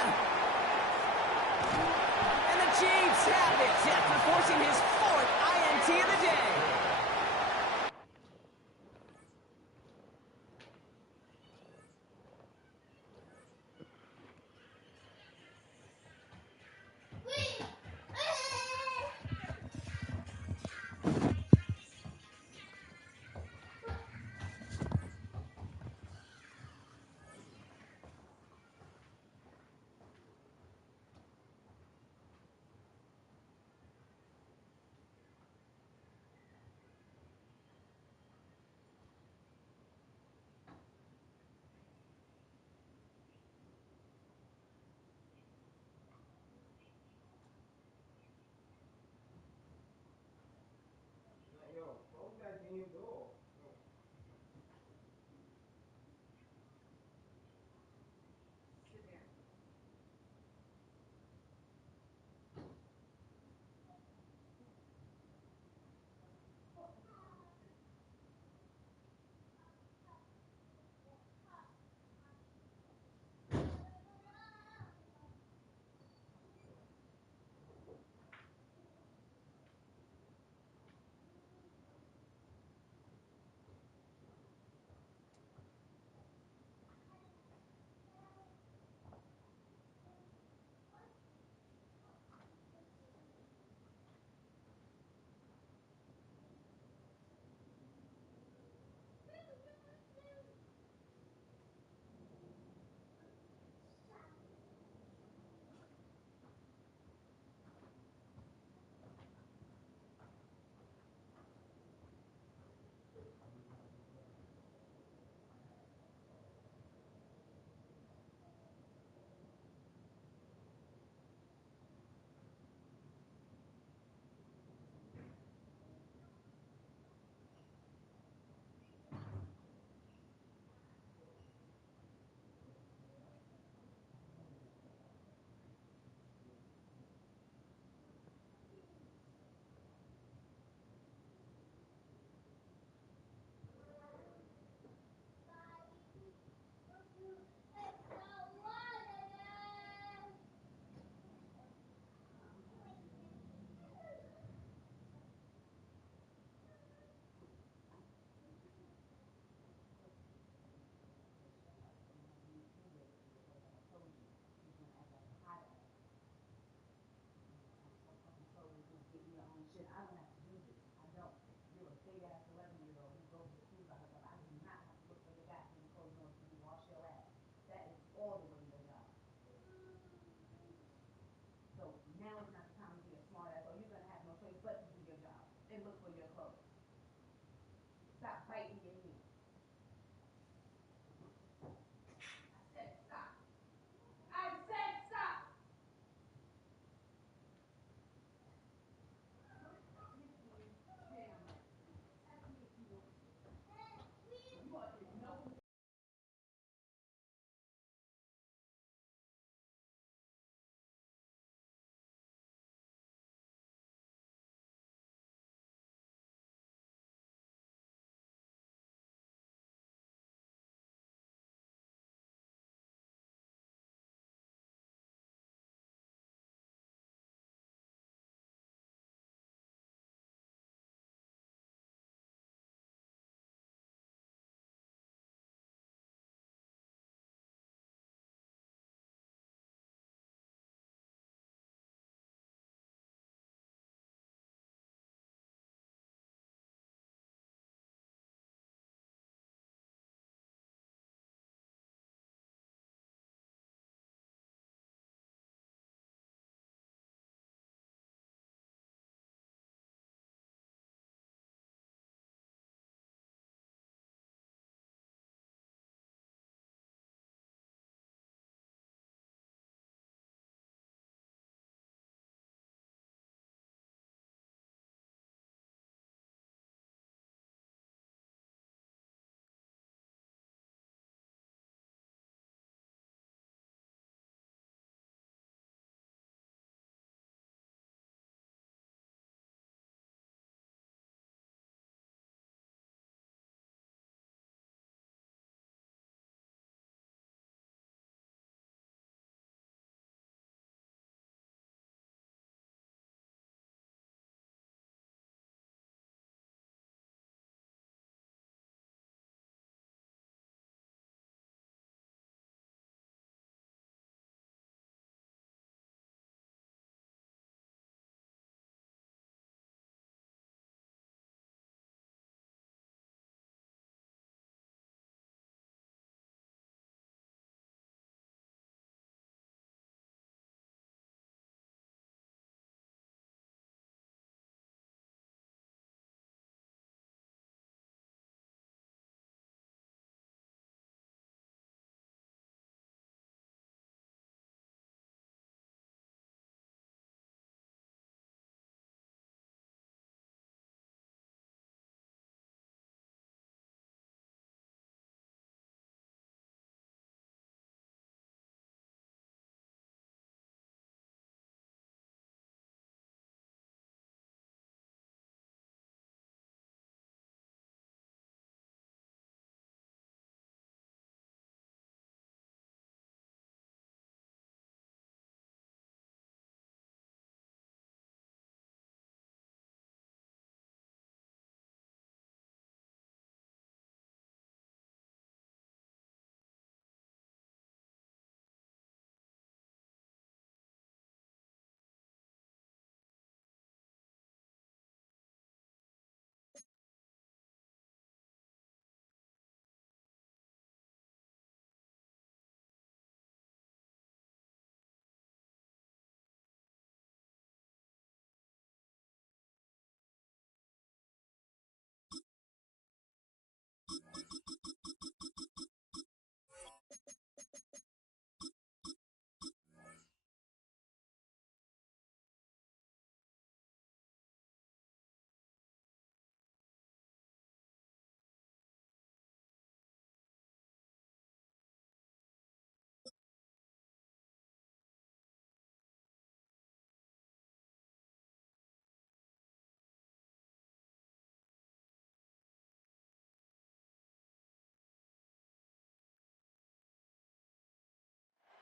And the Chiefs have it after forcing his 4th INT of the day.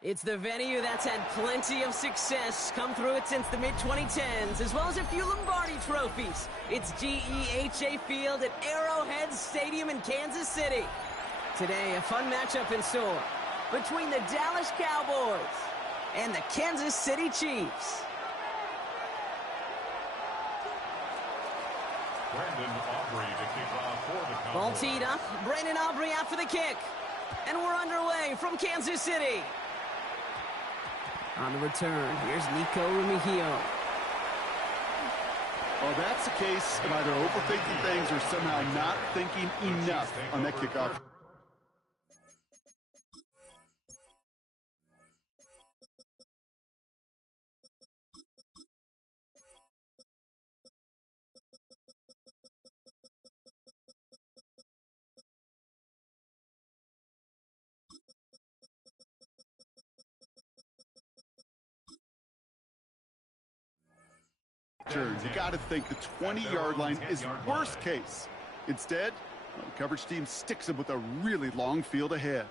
It's the venue that's had plenty of success come through it since the mid-2010s, as well as a few Lombardi trophies. It's GEHA Field at Arrowhead Stadium in Kansas City. Today, a fun matchup in store between the Dallas Cowboys and the Kansas City Chiefs. Brandon Aubrey to kick off for the Cowboys. Ball teed up. Brandon Aubrey out for the kick. And we're underway from Kansas City. On the return, here's Nico Remigio. Well, that's the case of either overthinking things or somehow not thinking enough on that kickoff. You got to think the 20-yard line is worst case. Instead, the coverage team sticks him with a really long field ahead.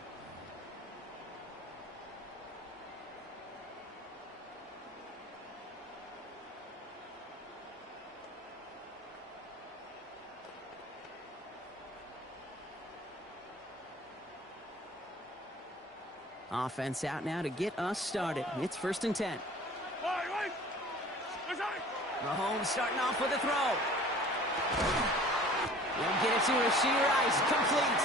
Offense out now to get us started. It's 1st and 10. Mahomes starting off with a throw. He'll get it to Rashee Rice, complete.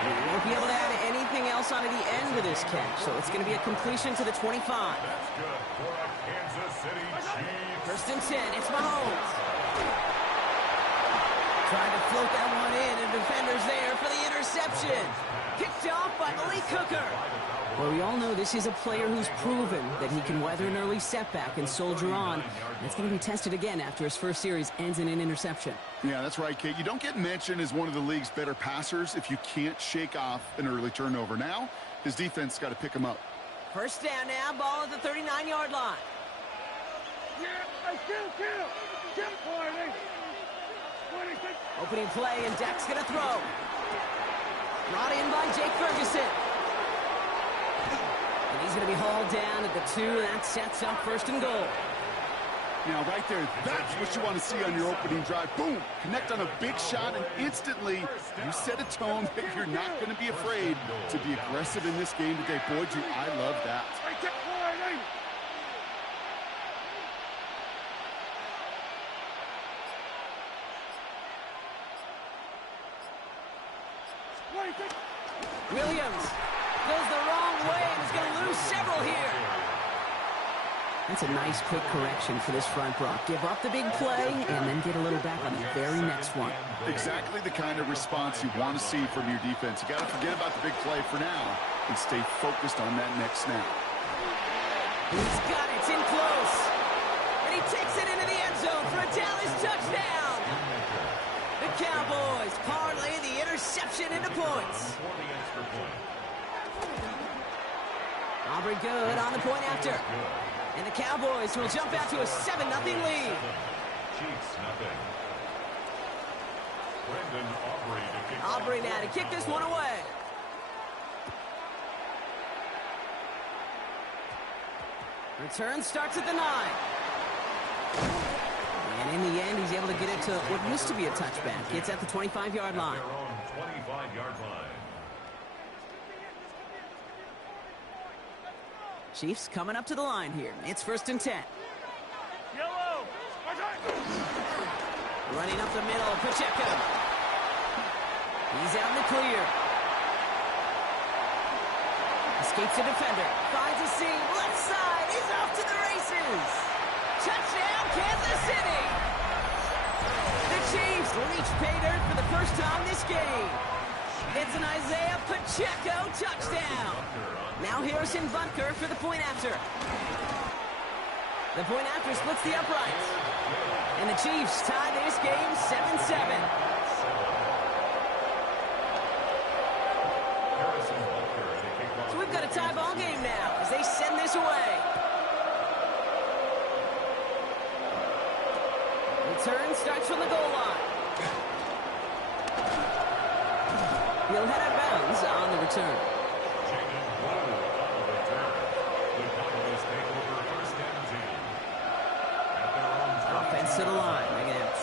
He won't be able to add anything else onto the end of this catch, so it's going to be a completion to the 25. That's good for a Kansas City Chiefs. 1st and 10, it's Mahomes. Trying to float that one in, and defender's there for the interception. Picked off by Malik Hooker. Well, we all know this is a player who's proven that he can weather an early setback and soldier on. It's going to be tested again after his first series ends in an interception. Yeah, that's right, Kate. You don't get mentioned as one of the league's better passers if you can't shake off an early turnover. Now, his defense got to pick him up. 1st down now, ball at the 39-yard line. Opening play, and Dak's going to throw. Brought in by Jake Ferguson. And he's going to be hauled down at the 2, and that sets up 1st and goal. Now, right there, that's what you want to see on your opening drive. Boom! Connect on a big shot, and instantly you set a tone that you're not going to be afraid to be aggressive in this game today. Boy, do I love that. Williams goes the wrong way and is going to lose several here. That's a nice quick correction for this front row. Give up the big play and then get a little back on the very next one. Exactly the kind of response you want to see from your defense. You got to forget about the big play for now and stay focused on that next snap. He's got it. It's in close. And he takes it into the end zone for a Dallas touchdown. The Cowboys parlay the interception into points. Aubrey good on the point after. And the Cowboys will jump out to a 7-0 lead. Chiefs nothing. Brandon Aubrey to kick Aubrey now to kick this one away. Return starts at the 9. And in the end, he's able to get it to what used to be a touchback. It's at the 25-yard line. their own 25-yard line. Chiefs coming up to the line here. It's 1st and 10. Yellow. Running up the middle, Pacheco. He's out in the clear. Escapes the defender. Finds a seam. Left side. He's off to the races. Touchdown, Kansas City. The Chiefs reach pay dirt for the first time this game. It's an Isaiah Pacheco touchdown. Now Harrison Butker for the point after. The point after splits the uprights. And the Chiefs tie this game 7-7. So we've got a tie ball game now as they send this away. Return starts from the goal line. He'll head out of bounds on the return.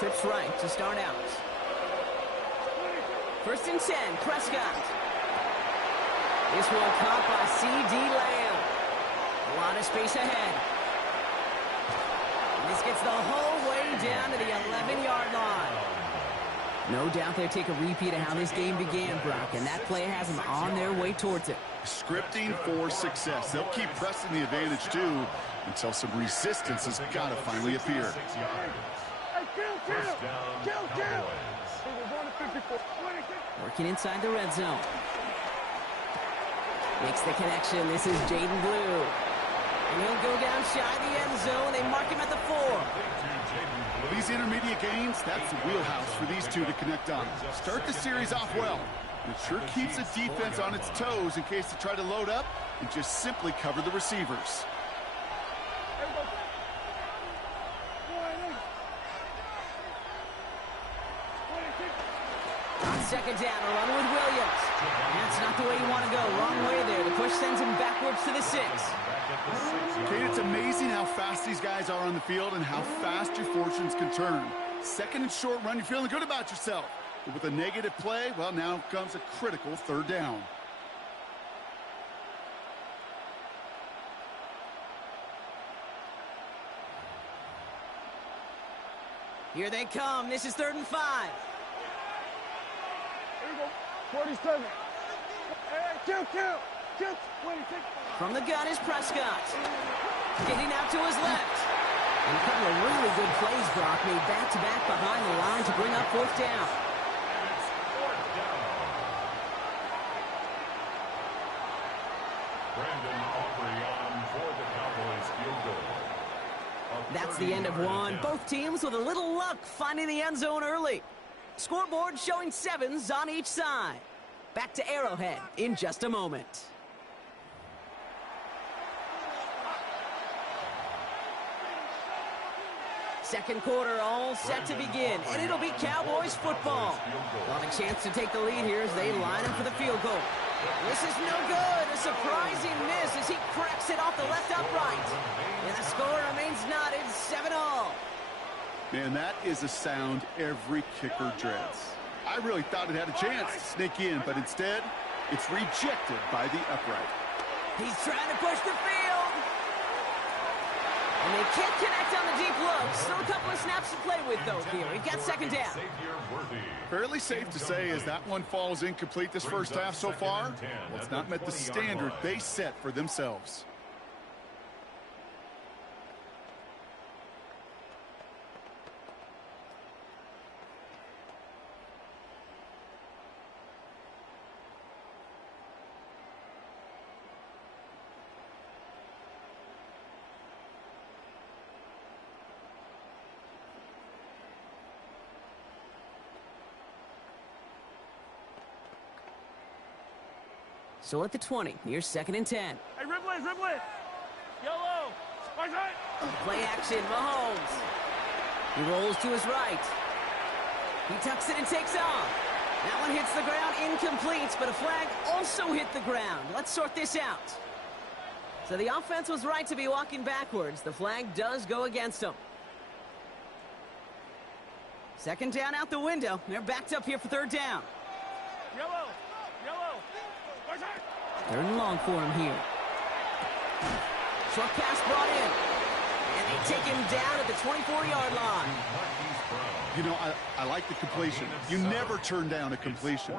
Trips right to start out. 1st and 10, Prescott. This one caught by C.D. Lamb. A lot of space ahead. And this gets the whole way down to the 11-yard line. No doubt they'll take a repeat of how this game began, Brock, and that play has them on their way towards it. Scripting for success. They'll keep pressing the advantage, too, until some resistance has got to finally appear. Working inside the red zone. Makes the connection. This is Jaden Blue. And he'll go down shy of the end zone. They mark him at the 4. These intermediate gains, that's the wheelhouse for these two to connect on. Start the series off well. It sure keeps the defense on its toes in case they try to load up and just simply cover the receivers. On 2nd down, a run with Williams. That's not the way you want to go. Wrong way there. The push sends him backwards to the 6. Kate, it's amazing how fast these guys are on the field and how fast your fortunes can turn. 2nd and short run, you're feeling good about yourself. But with a negative play, well, now comes a critical 3rd down. Here they come. This is 3rd and 5. Here we go. 47. Hey, kill. From the gun is Prescott. Getting out to his left. And a couple of really good plays, Brock, made back-to-back behind the line to bring up 4th down. That's the end of one. Both teams with a little luck finding the end zone early. Scoreboard showing 7s on each side. Back to Arrowhead in just a moment. Second quarter all set to begin, and it'll be Cowboys football. They'll have a chance to take the lead here as they line up for the field goal. This is no good. A surprising miss as he cracks it off the left upright. And the score remains knotted 7-all. Man, that is a sound every kicker dreads. I really thought it had a chance to sneak in, but instead, it's rejected by the upright. He's trying to push the field. And they can't connect on the deep look. Still a couple of snaps to play with, though, here. We've got 2nd down. Fairly safe to say as that one falls incomplete this first half so far, well, it's not met the standard they set for themselves. So at the 20, here's 2nd and 10. Hey, Ripley. Yellow. Play action, Mahomes. He rolls to his right. He tucks it and takes off. That one hits the ground, incomplete, but a flag also hit the ground. Let's sort this out. So the offense was right to be walking backwards. The flag does go against them. 2nd down out the window. They're backed up here for 3rd down. Yellow. 3rd and long for him here. Short pass brought in. And they take him down at the 24-yard line. You know, I like the completion. You never turn down a completion.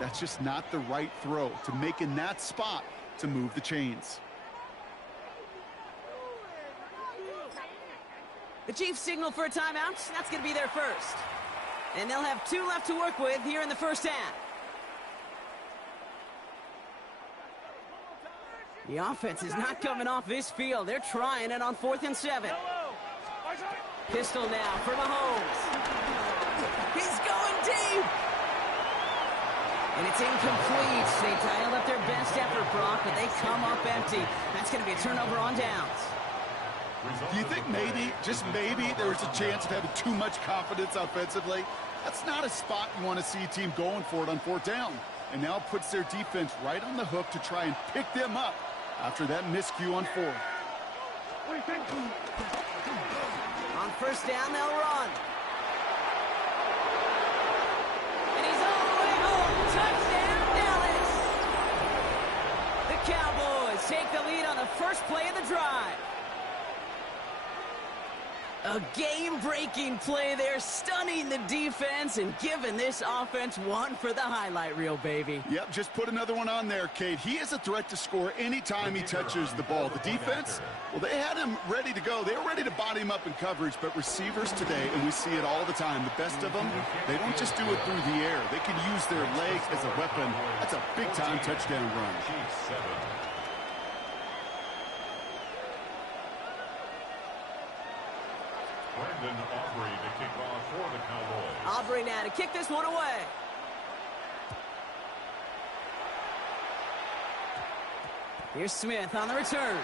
That's just not the right throw to make in that spot to move the chains. The Chiefs signal for a timeout. That's going to be their first. And they'll have 2 left to work with here in the first half. The offense is not coming off this field. They're trying it on 4th and 7. Pistol now for Mahomes. He's going deep. And it's incomplete. They dialed up their best effort, Brock, but they come up empty. That's going to be a turnover on downs. Do you think maybe, just maybe, there's a chance of having too much confidence offensively? That's not a spot you want to see a team going for it on 4th down. And now it puts their defense right on the hook to try and pick them up after that miscue on 4th. On 1st down, they'll run. play of the drive. A game-breaking play there, stunning the defense and giving this offense one for the highlight reel, baby. Yep, just put another one on there, Kate. He is a threat to score anytime he touches the ball. The defense, well, they had him ready to go. They were ready to body him up in coverage, but receivers today, and we see it all the time, the best of them, they don't just do it through the air. They can use their legs as a weapon. That's a big-time touchdown run. Aubrey to kick off for the Cowboys. Aubrey now to kick this one away. Here's Smith on the return.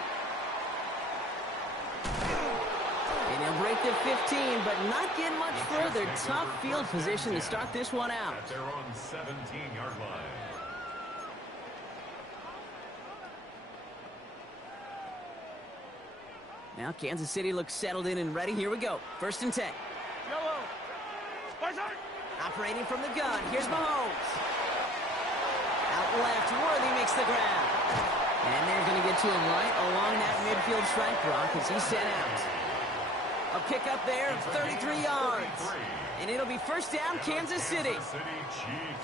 And he'll break the 15, but not get much further. Tough field position to start this one out. At their own 17-yard line. Now Kansas City looks settled in and ready. Here we go. 1st and 10. Operating from the gun. Here's Mahomes. Out left. Worthy makes the grab. And they're going to get to him right along that midfield strike, Brock, as he's sent out. A pickup there of 33 yards. And it'll be 1st down, Kansas City.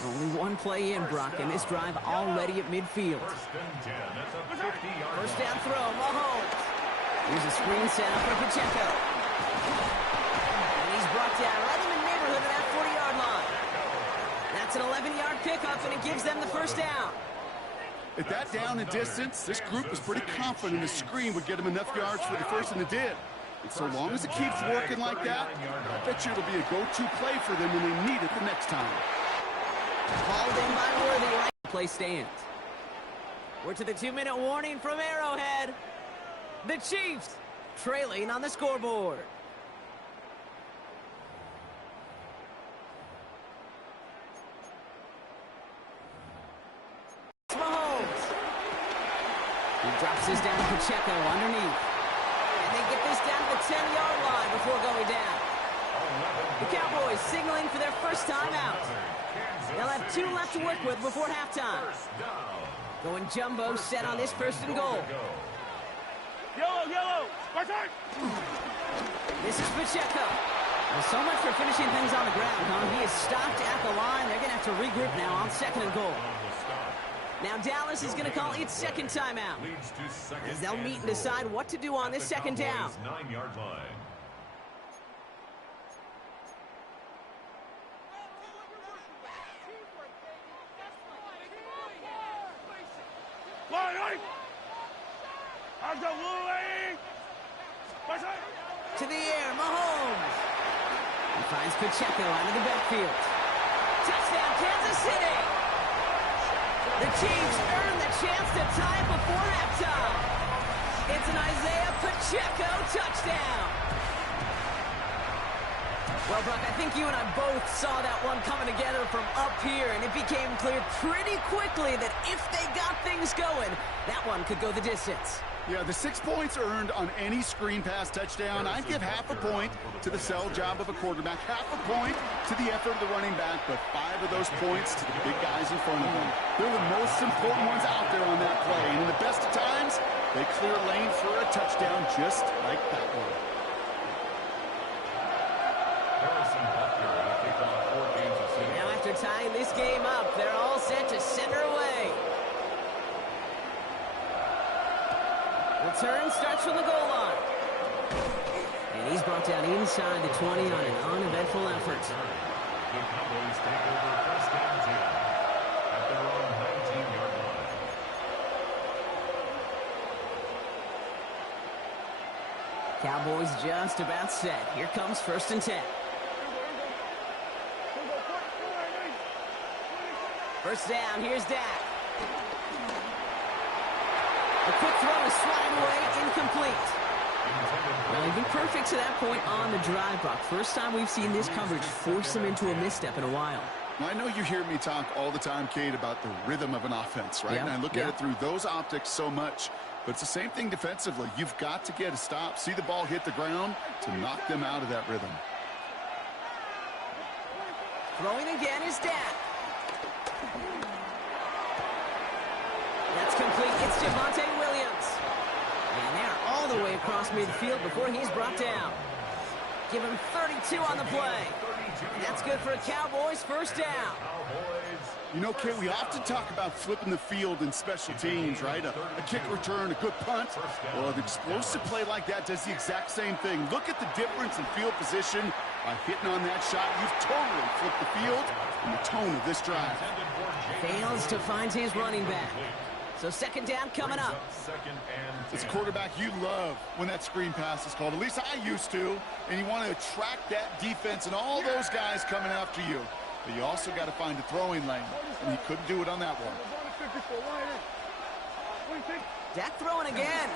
Only one play in, Brock, and this drive already at midfield. 1st down throw, Mahomes. Here's a screen set up for Pacheco. And he's brought down right in the neighborhood of that 40-yard line. That's an 11-yard pickup, and it gives them the 1st down. At that down and distance, this group was pretty confident the screen would get them enough yards for the 1st, and it did. And so long as it keeps working like that, I bet you it'll be a go-to play for them when they need it the next time. Called in by Worthy. Right play stands. We're to the 2-minute warning from Arrowhead. The Chiefs trailing on the scoreboard. Mahomes. He drops this down to Pacheco underneath. And they get this down to the 10-yard line before going down. The Cowboys signaling for their 1st time out. They'll have 2 left to work with before halftime. Going jumbo set on this 1st and goal. Yellow! This is Pacheco. Well, so much for finishing things on the ground, huh? He is stopped at the line. They're going to have to regroup now on 2nd and goal. Now Dallas is going to call its 2nd timeout, as they'll meet and decide what to do on this 2nd down. 9-yard line. To the air, Mahomes. He finds Pacheco out of the backfield. Touchdown, Kansas City. The Chiefs earn the chance to tie it before halftime. It's an Isaiah Pacheco touchdown. Well, Brock, I think you and I both saw that one coming together from up here, and it became clear pretty quickly that if they got things going, that one could go the distance. Yeah, the 6 points earned on any screen pass touchdown. I'd give half a point to the sell job of a quarterback, half a point to the effort of the running back, but 5 of those points to the big guys in front of them. They're the most important ones out there on that play, and in the best of times, they clear lane for a touchdown just like that one. Now after tying this game up, they're all set to center away. Return starts from the goal line. And he's brought down inside the 20 on an uneventful effort. The Cowboys take over 1st and 10 at their own 19-yard line. Cowboys just about set. Here comes 1st and 10. 1st down, here's Dak. A quick throw is swatted away, incomplete. Well, he's been perfect to that point on the drive, Brock. First time we've seen this coverage force him into a misstep in a while. Well, I know you hear me talk all the time, Kate, about the rhythm of an offense, right? Yep. And I look at it through those optics so much. But it's the same thing defensively. You've got to get a stop, see the ball hit the ground to knock them out of that rhythm. Throwing again is Dak. That's complete. It's Javonte Williams. And across midfield before he's brought down. Give him 32 on the play. And that's good for a Cowboys first down. You know, Kate, we often talk about flipping the field in special teams, right? A kick return, a good punt. Well, an explosive play like that does the exact same thing. Look at the difference in field position. By hitting on that shot, you've totally flipped the field and the tone of this drive. Fails to find his running back. So second down coming up. As a quarterback, you love when that screen pass is called. At least I used to. And you want to attract that defense and all those guys coming after you. But you also got to find a throwing lane. And he couldn't do it on that one. Dak throwing again.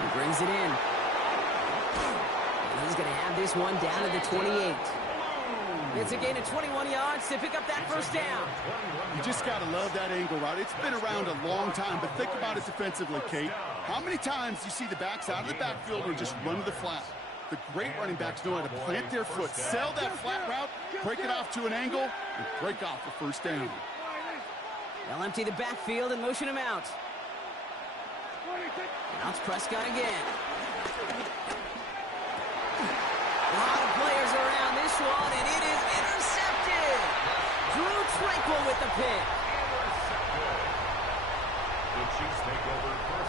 He brings it in. And he's going to have this one down to the 28. It's a gain of 21 yards to pick up that first down. You just got to love that angle route. It's been around a long time, but think about it defensively, Kate. How many times do you see the backs out of the backfield or just run to the flat? The great running backs know how to plant their foot, sell that flat route, break it off to an angle, and break off the first down. They'll empty the backfield and motion him out. Now it's Prescott again. A lot of players around this one, and it is intercepted. Drew Tranquil with the pick.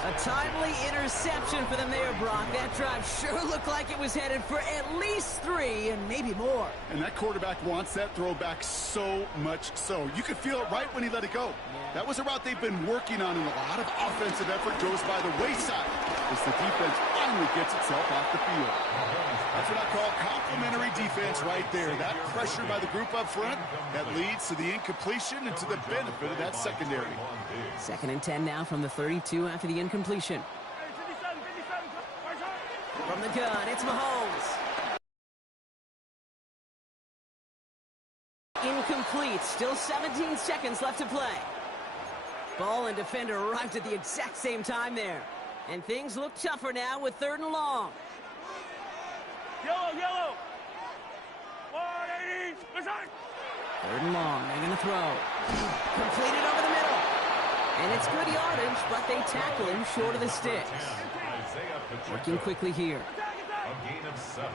A timely interception for them there, Brock. That drive sure looked like it was headed for at least 3 and maybe more. And that quarterback wants that throw back so much so. You could feel it right when he let it go. That was a route they've been working on, and a lot of offensive effort goes by the wayside as the defense finally gets itself off the field. That's what I call complimentary defense right there. That pressure by the group up front, that leads to the incompletion and to the benefit of that secondary. Second and 10 now from the 32 after the incompletion. From the gun, it's Mahomes. Incomplete. Still 17 seconds left to play. Ball and defender arrived at the exact same time there. And things look tougher now with 3rd and long. Yellow. 180. Listen. 3rd and long. They're going to throw. Completed over the middle. And it's good yardage, but they tackle him short of the sticks. Working quickly here. A gain of 7.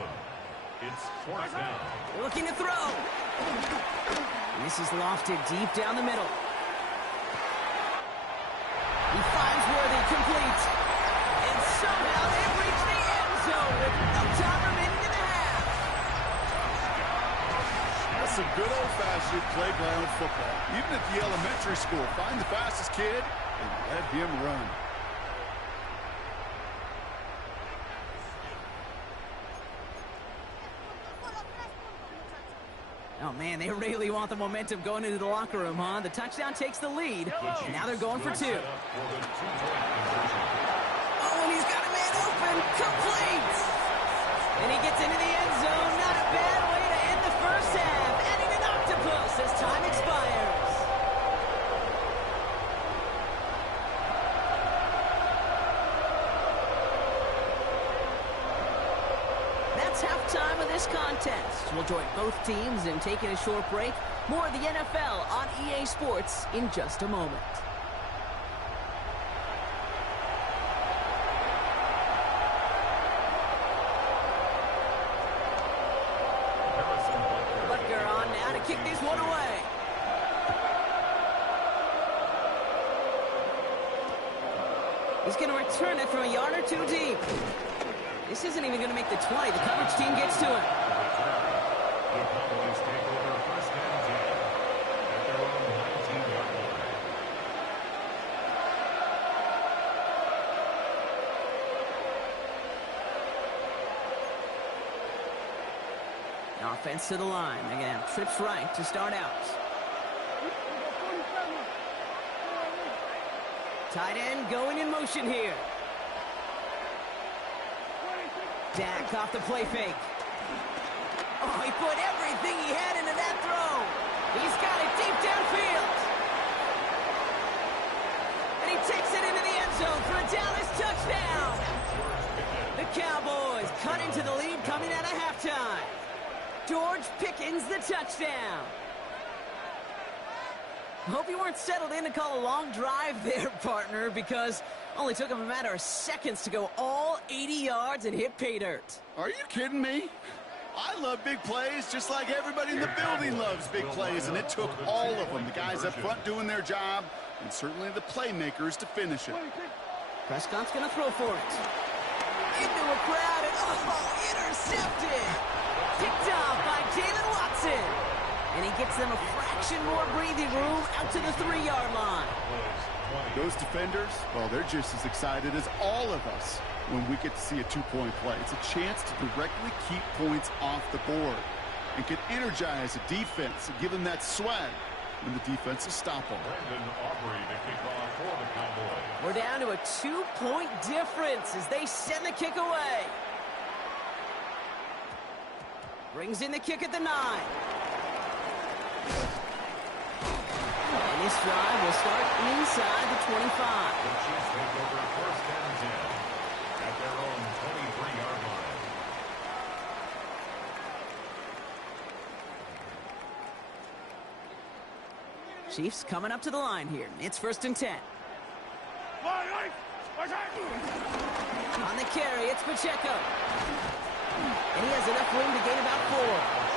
It's 4th down. Looking to throw. And this is lofted deep down the middle. He finds Worthy, complete. And somehow they reach the end zone with no time remaining in the half. That's some good old-fashioned playground football. Even at the elementary school, find the fastest kid and let him run. Oh, man, they really want the momentum going into the locker room, huh? The touchdown takes the lead, and now they're going for 2. Oh, and he's got a man open, complete! And he gets into the end zone. Not a bad way to end the first half. Adding an octopus as time expires. That's halftime of this contest. We'll join both teams in taking a short break. More of the NFL on EA Sports in just a moment. Butker on now to kick this one away. He's going to return it from a yard or 2 deep. This isn't even going to make the 20. The coverage team gets to him. The Cowboys take over 1st and 10 at their own 19-yard line. Offense to the line. They're going to have trips right to start out. Tight end going in motion here. Dak off the play fake. Oh, he put everything he had into that throw. He's got it deep downfield. And he takes it into the end zone for a Dallas touchdown. The Cowboys cut into the lead coming out of halftime. George Pickens the touchdown. Hope you weren't settled in to call a long drive there, partner, because only took him a matter of seconds to go all 80 yards and hit pay dirt. Are you kidding me? I love big plays just like everybody in the building loves big plays, and it took all of them, the guys up front doing their job, and certainly the playmakers to finish it. Prescott's going to throw for it. Into a crowd, and intercepted! Picked off by Jalen Watson. And he gets them a fraction more breathing room out to the 3-yard line. Those defenders, well, they're just as excited as all of us when we get to see a two-point play. It's a chance to directly keep points off the board and can energize a defense and give them that swag when the defense is stoppable. We're down to a 2-point difference as they send the kick away. Brings in the kick at the 9. And this drive will start inside the 25. The Chiefs take over first and 10 at their own 23-yard line. Chiefs coming up to the line here. It's first and 10. On the carry, it's Pacheco. And he has enough room to gain about 4.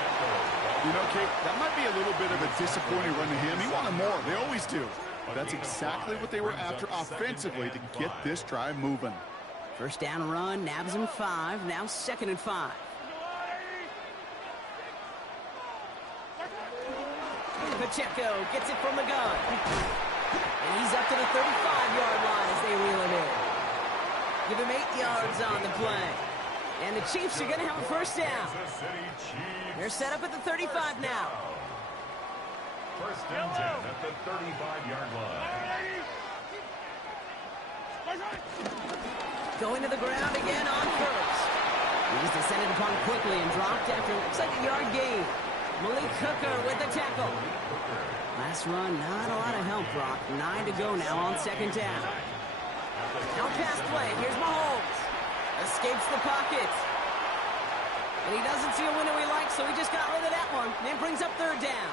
You know, Kate, that might be a little bit of a disappointing run to him. He wanted more. They always do. But that's exactly what they were after offensively to get this drive moving. First down run, nabs him 5. Now 2nd and 5. Pacheco gets it from the gun. And he's up to the 35-yard line as they reel it in. Give him 8 yards on the play. And the Chiefs are going to have a first down. They're set up at the 35 now. First and 10 at the 35-yard line. Going to the ground again on first. He was descended upon quickly and dropped after looks like a yard gain. Malik Hooker with the tackle. Last run, not a lot of help, Brock. 9 to go now on 2nd down. Now pass play. Here's Mahomes. Escapes the pocket. And he doesn't see a window he likes, so he just got rid of that one. And brings up 3rd down.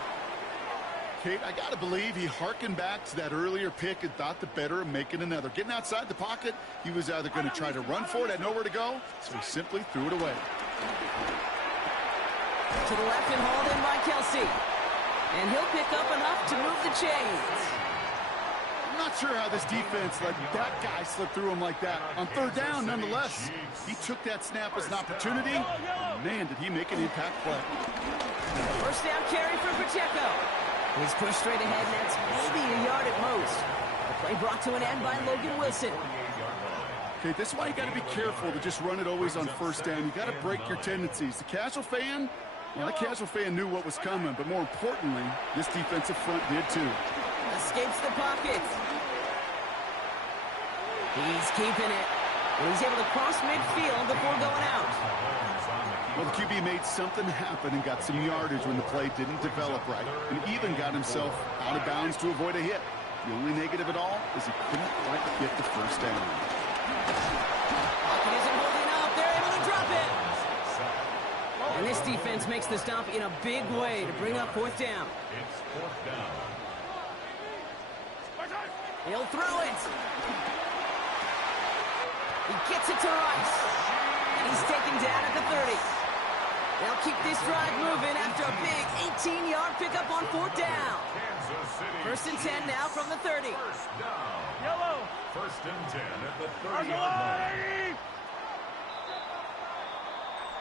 Kate, I got to believe he hearkened back to that earlier pick and thought the better of making another. Getting outside the pocket, he was either going to try to run for it, had nowhere to go, so he simply threw it away. To the left and hauled in by Kelsey. And he'll pick up enough to move the chains. I'm not sure how this defense let that guy slip through him like that. On 3rd down, nonetheless, he took that snap as an opportunity. And man, did he make an impact play. First down carry for Pacheco. He's pushed straight ahead, and that's maybe a yard at most. The play brought to an end by Logan Wilson. Okay, this is why you got to be careful to just run it always on 1st down. You got to break your tendencies. The casual fan, well, that casual fan knew what was coming, but more importantly, this defensive front did too. Escapes the pocket. He's keeping it. And he's able to cross midfield before going out. Well, the QB made something happen and got some yardage when the play didn't develop right, and even got himself out of bounds to avoid a hit. The only negative at all is he couldn't quite get the first down. Pocket isn't holding up. They're able to drop it. And this defense makes the stop in a big way to bring up 4th down. It's 4th down. He'll throw it. He gets it to Rice. And he's taken down at the 30. They'll keep this drive moving after a big 18-yard pickup on 4th down. First and 10 now from the 30. First down. Yellow. First and 10 at the 30-yard line.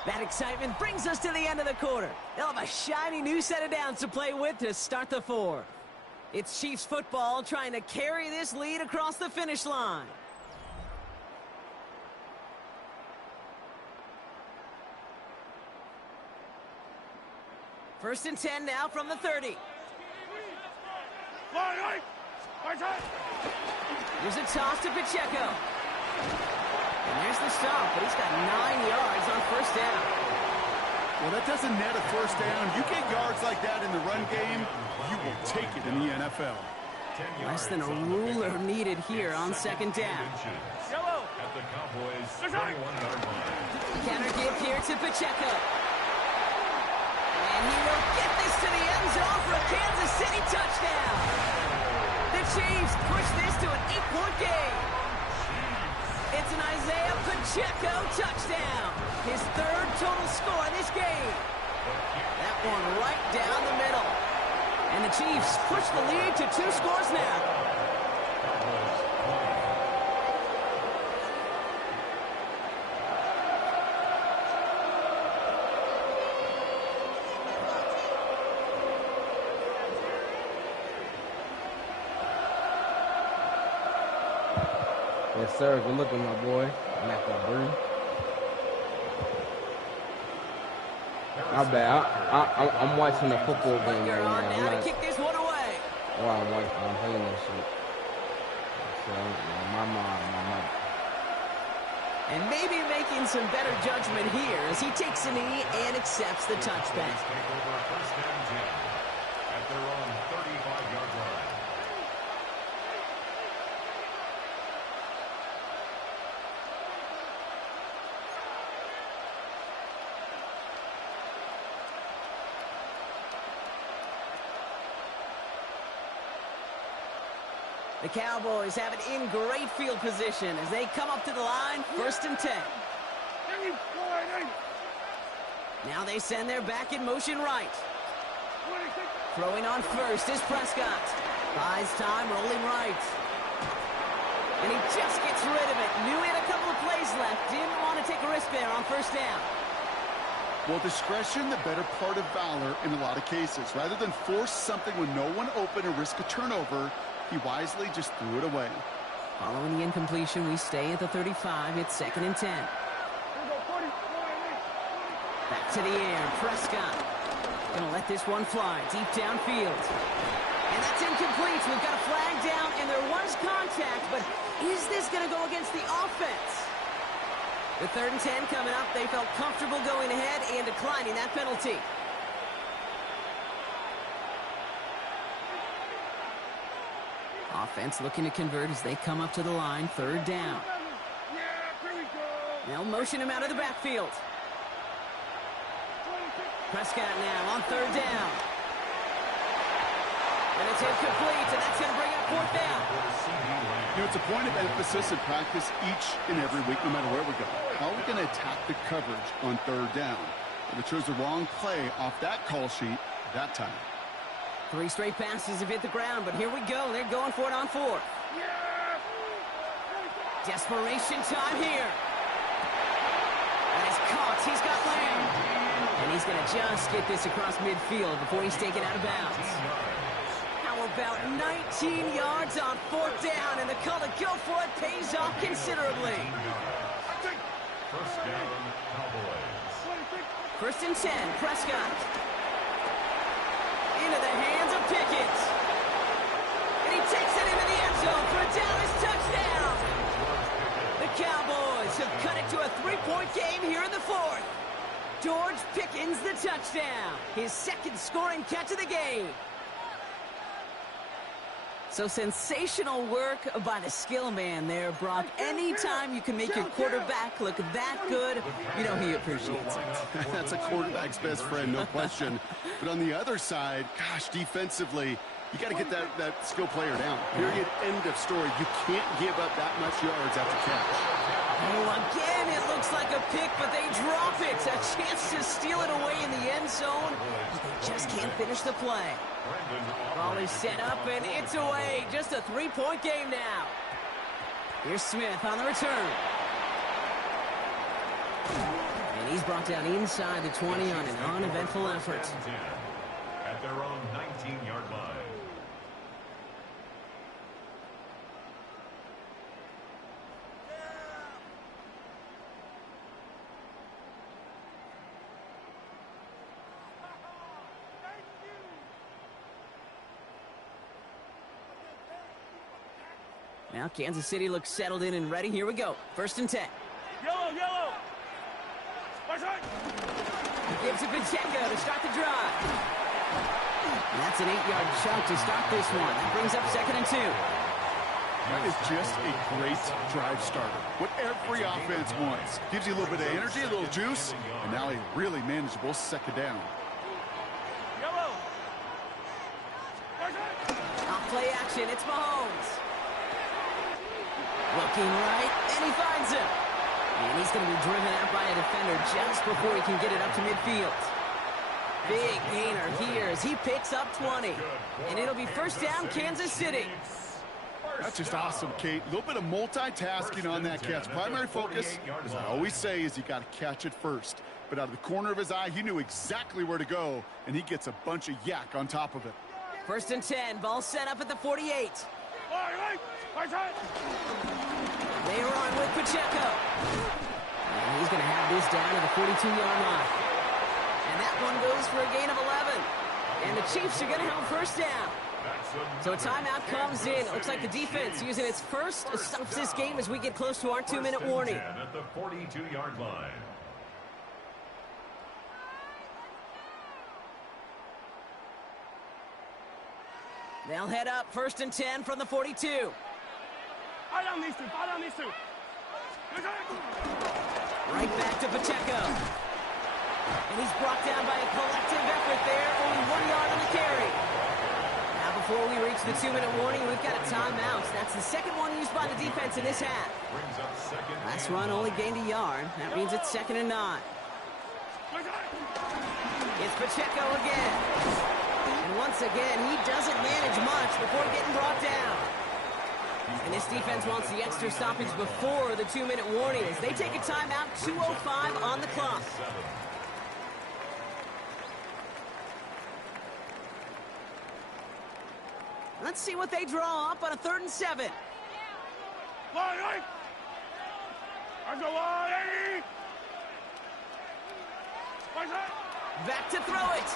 That excitement brings us to the end of the quarter. They'll have a shiny new set of downs to play with to start the 4th. It's Chiefs football trying to carry this lead across the finish line. First and 10 now from the 30. Here's a toss to Pacheco. And there's the stop, but he's got 9 yards on first down. Well, that doesn't net a first down. You get yards like that in the run game, you will take it in the NFL. Less than a ruler needed here on 2nd down. At the Cowboys' 21-yard line. Counter give here to Pacheco. And he will get this to the end zone for a Kansas City touchdown. The Chiefs push this to an 8-point game. It's an Isaiah Pacheco touchdown. His third total score in this game. That one right down the middle. And the Chiefs push the lead to 2 scores now. Yes, sir. Good looking, my boy. Not that bird. My bad. I'm watching a football game right now. I'm not. Kick this one away. While I'm watching, I'm playing that shit. So, my mom. And maybe making some better judgment here as he takes a knee and accepts the touchback. At their own 35-yard line. The Cowboys have it in great field position as they come up to the line, 1st and 10. Now they send their back in motion right. Throwing on first is Prescott. Buys time, rolling right. And he just gets rid of it. Knew he had a couple of plays left. Didn't want to take a risk there on 1st down. Well, discretion, the better part of valor in a lot of cases. Rather than force something when no one open and risk a turnover, he wisely just threw it away. Following the incompletion, we stay at the 35. It's 2nd and 10. Back to the air. Prescott. Gonna let this one fly deep downfield. And that's incomplete. We've got a flag down, and there was contact, but is this gonna go against the offense? The 3rd and 10 coming up. They felt comfortable going ahead and declining that penalty. Offense looking to convert as they come up to the line, 3rd down. They'll motion him out of the backfield. Prescott now on 3rd down. And it's incomplete, and that's going to bring up 4th down. You know, it's a point of emphasis in practice each and every week, no matter where we go. How are we going to attack the coverage on 3rd down? If we chose the wrong play off that call sheet that time. 3 straight passes have hit the ground, but here we go. They're going for it on 4th. Desperation time here. And it's caught. He's got Lamb. And he's going to just get this across midfield before he's taken out of bounds. How about 19 yards on 4th down, and the call to go for it pays off considerably. 1st down, Cowboys. 1st and 10, Prescott. Into the hands of Pickett. And he takes it into the end zone for a Dallas touchdown. The Cowboys have cut it to a 3-point game here in the 4th. George Pickens the touchdown. His 2nd scoring catch of the game. So sensational work by the skill man there, Brock. Anytime you can make your quarterback look that good, you know he appreciates it. That's a quarterback's best friend, no question. But on the other side, gosh, defensively, you got to get that skill player down. Period. End of story. You can't give up that much yards after catch. Oh, again, it looks like a pick, but they drop it. A chance to steal it away in the end zone, but they just can't finish the play. Ball is set up, and it's away. Just a 3-point game now. Here's Smith on the return. And he's brought down inside the 20 on an uneventful effort. At their own 19-yard line. Now Kansas City looks settled in and ready. Here we go. 1st and 10. Yellow. He gives it Pacheco to start the drive. And that's an 8-yard chunk to start this one. That brings up 2nd and 2. That is just a great drive starter. What every offense wants. Gives you a little bit of energy, a little juice, and now a really manageable 2nd down. action. It's Mahomes. Looking right, and he finds him. And he's going to be driven out by a defender just before he can get it up to midfield. Big gainer here as he picks up 20. And it'll be first down, Kansas City. That's just awesome, Kate. A little bit of multitasking on that catch. Primary focus, as I always say, is you got to catch it first. But out of the corner of his eye, he knew exactly where to go, and he gets a bunch of yak on top of it. First and 10, ball set up at the 48. They run with Pacheco. And he's going to have this down to the 42-yard line. And that one goes for a gain of 11. And the Chiefs are going to have a first down. So a timeout comes in. It looks like the defense using its first stops this game as we get close to our 2-minute warning. At the 42-yard line. They'll head up first and 10 from the 42. Right back to Pacheco. And he's brought down by a collective effort there. Only 1 yard on the carry. Now before we reach the 2-minute warning, we've got a timeout. That's the second one used by the defense in this half. Last run only gained a yard. That means it's 2nd and 9. It's Pacheco again. And once again, he doesn't manage much before getting brought down. And this defense wants the extra stoppage before the 2-minute warning as they take a timeout, 2:05 on the clock. Let's see what they draw up on a 3rd and 7. Back to throw it.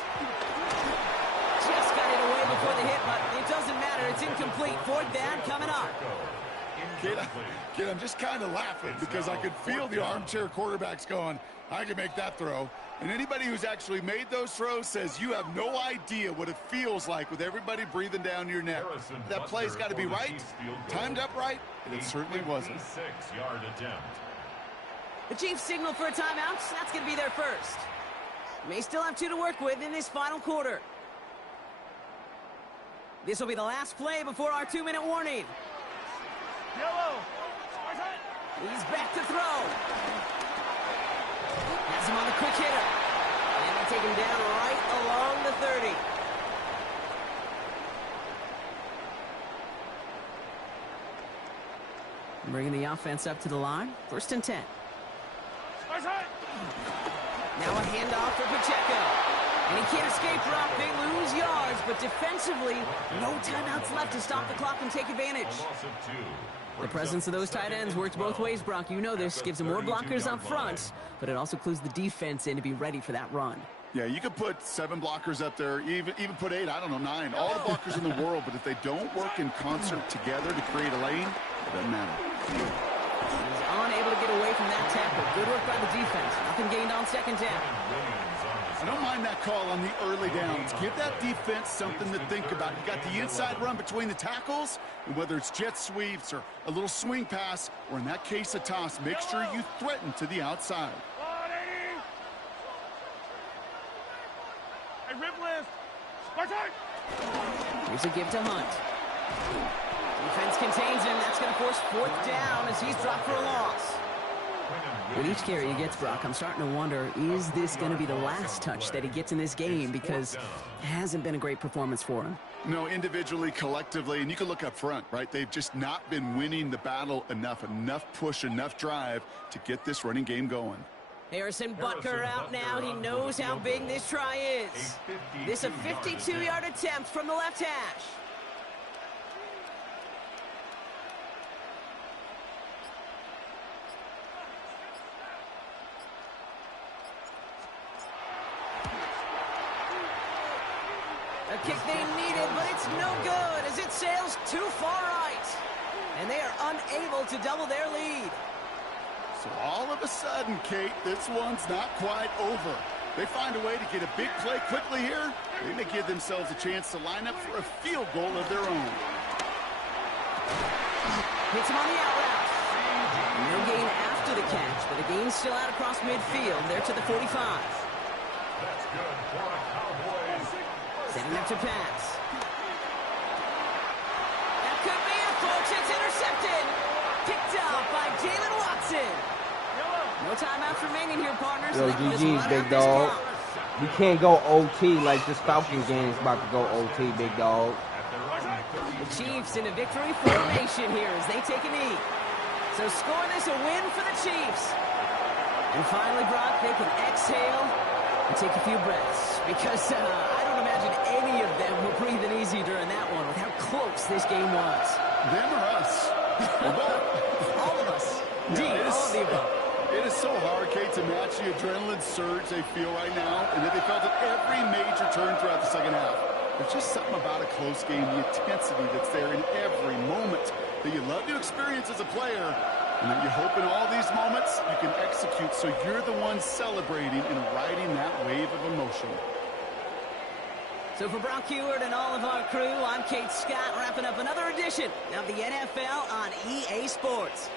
Just got it away before the hit, but it doesn't matter. It's incomplete. 4th down coming up. Kid, I'm just kind of laughing because I could feel the armchair quarterbacks going, I can make that throw. And anybody who's actually made those throws says you have no idea what it feels like with everybody breathing down your neck. That play's got to be right, timed up right, and it certainly wasn't. 6-yard attempt. The Chiefs signal for a timeout. That's going to be their first. May still have 2 to work with in this final quarter. This will be the last play before our 2-minute warning. He's back to throw. Has him on the quick hitter. And they take him down right along the 30. Bringing the offense up to the line. 1st and 10. Now a handoff for Pacheco. And he can't escape rock. They lose yards, but defensively, no timeouts left to stop the clock and take advantage. The presence of those tight ends works both ways, Brock. You know this. Gives them more blockers up front, but it also clues the defense in to be ready for that run. Yeah, you could put 7 blockers up there, even put 8, I don't know, 9. All the blockers in the world, but if they don't work in concert together to create a lane, it doesn't matter. He's unable to get away from that tackle. Good work by the defense. Nothing gained on 2nd down. I don't mind that call on the early downs. Give that defense something to think about. You got the inside run between the tackles, and whether it's jet sweeps or a little swing pass, or in that case a toss, make sure you threaten to the outside. Here's a give to Hunt. Defense contains him. That's going to force 4th down as he's dropped for a loss. With each carry he gets, Brock, I'm starting to wonder, is this going to be the last touch that he gets in this game? Because it hasn't been a great performance for him. No, individually, collectively, and you can look up front, right? They've just not been winning the battle enough push, enough drive to get this running game going. Harrison Butker out now. He knows how big this try is. This a 52-yard attempt from the left hash. A kick they needed, but it's no good as it sails too far right. And they are unable to double their lead. So all of a sudden, Kate, this one's not quite over. They find a way to get a big play quickly here. They may give themselves a chance to line up for a field goal of their own. Hits him on the out route. No gain after the catch, but the gain's still out across midfield. They're to the 45. That's good for a Cowboys. Setting up to pass. Picked up by Jalen Watson. No timeouts remaining here, partners. Yo, They can just GG's, run big out this dog. count. We can't go OT like this Falcons game is about to go OT, big dog. The Chiefs in a victory formation here as they take a knee. So score this a win for the Chiefs. And finally, Brock, they can exhale and take a few breaths. Because I don't imagine any of them were breathing easy during that one with how close this game was. Them or us? All of us. Indeed, all of the above. It is so hard, Kate, to match the adrenaline surge they feel right now, and that they felt at every major turn throughout the second half. There's just something about a close game, the intensity that's there in every moment that you love to experience as a player, and that you hope in all these moments you can execute so you're the one celebrating and riding that wave of emotion. So for Brock Heward and all of our crew, I'm Kate Scott, wrapping up another edition of the NFL on EA Sports.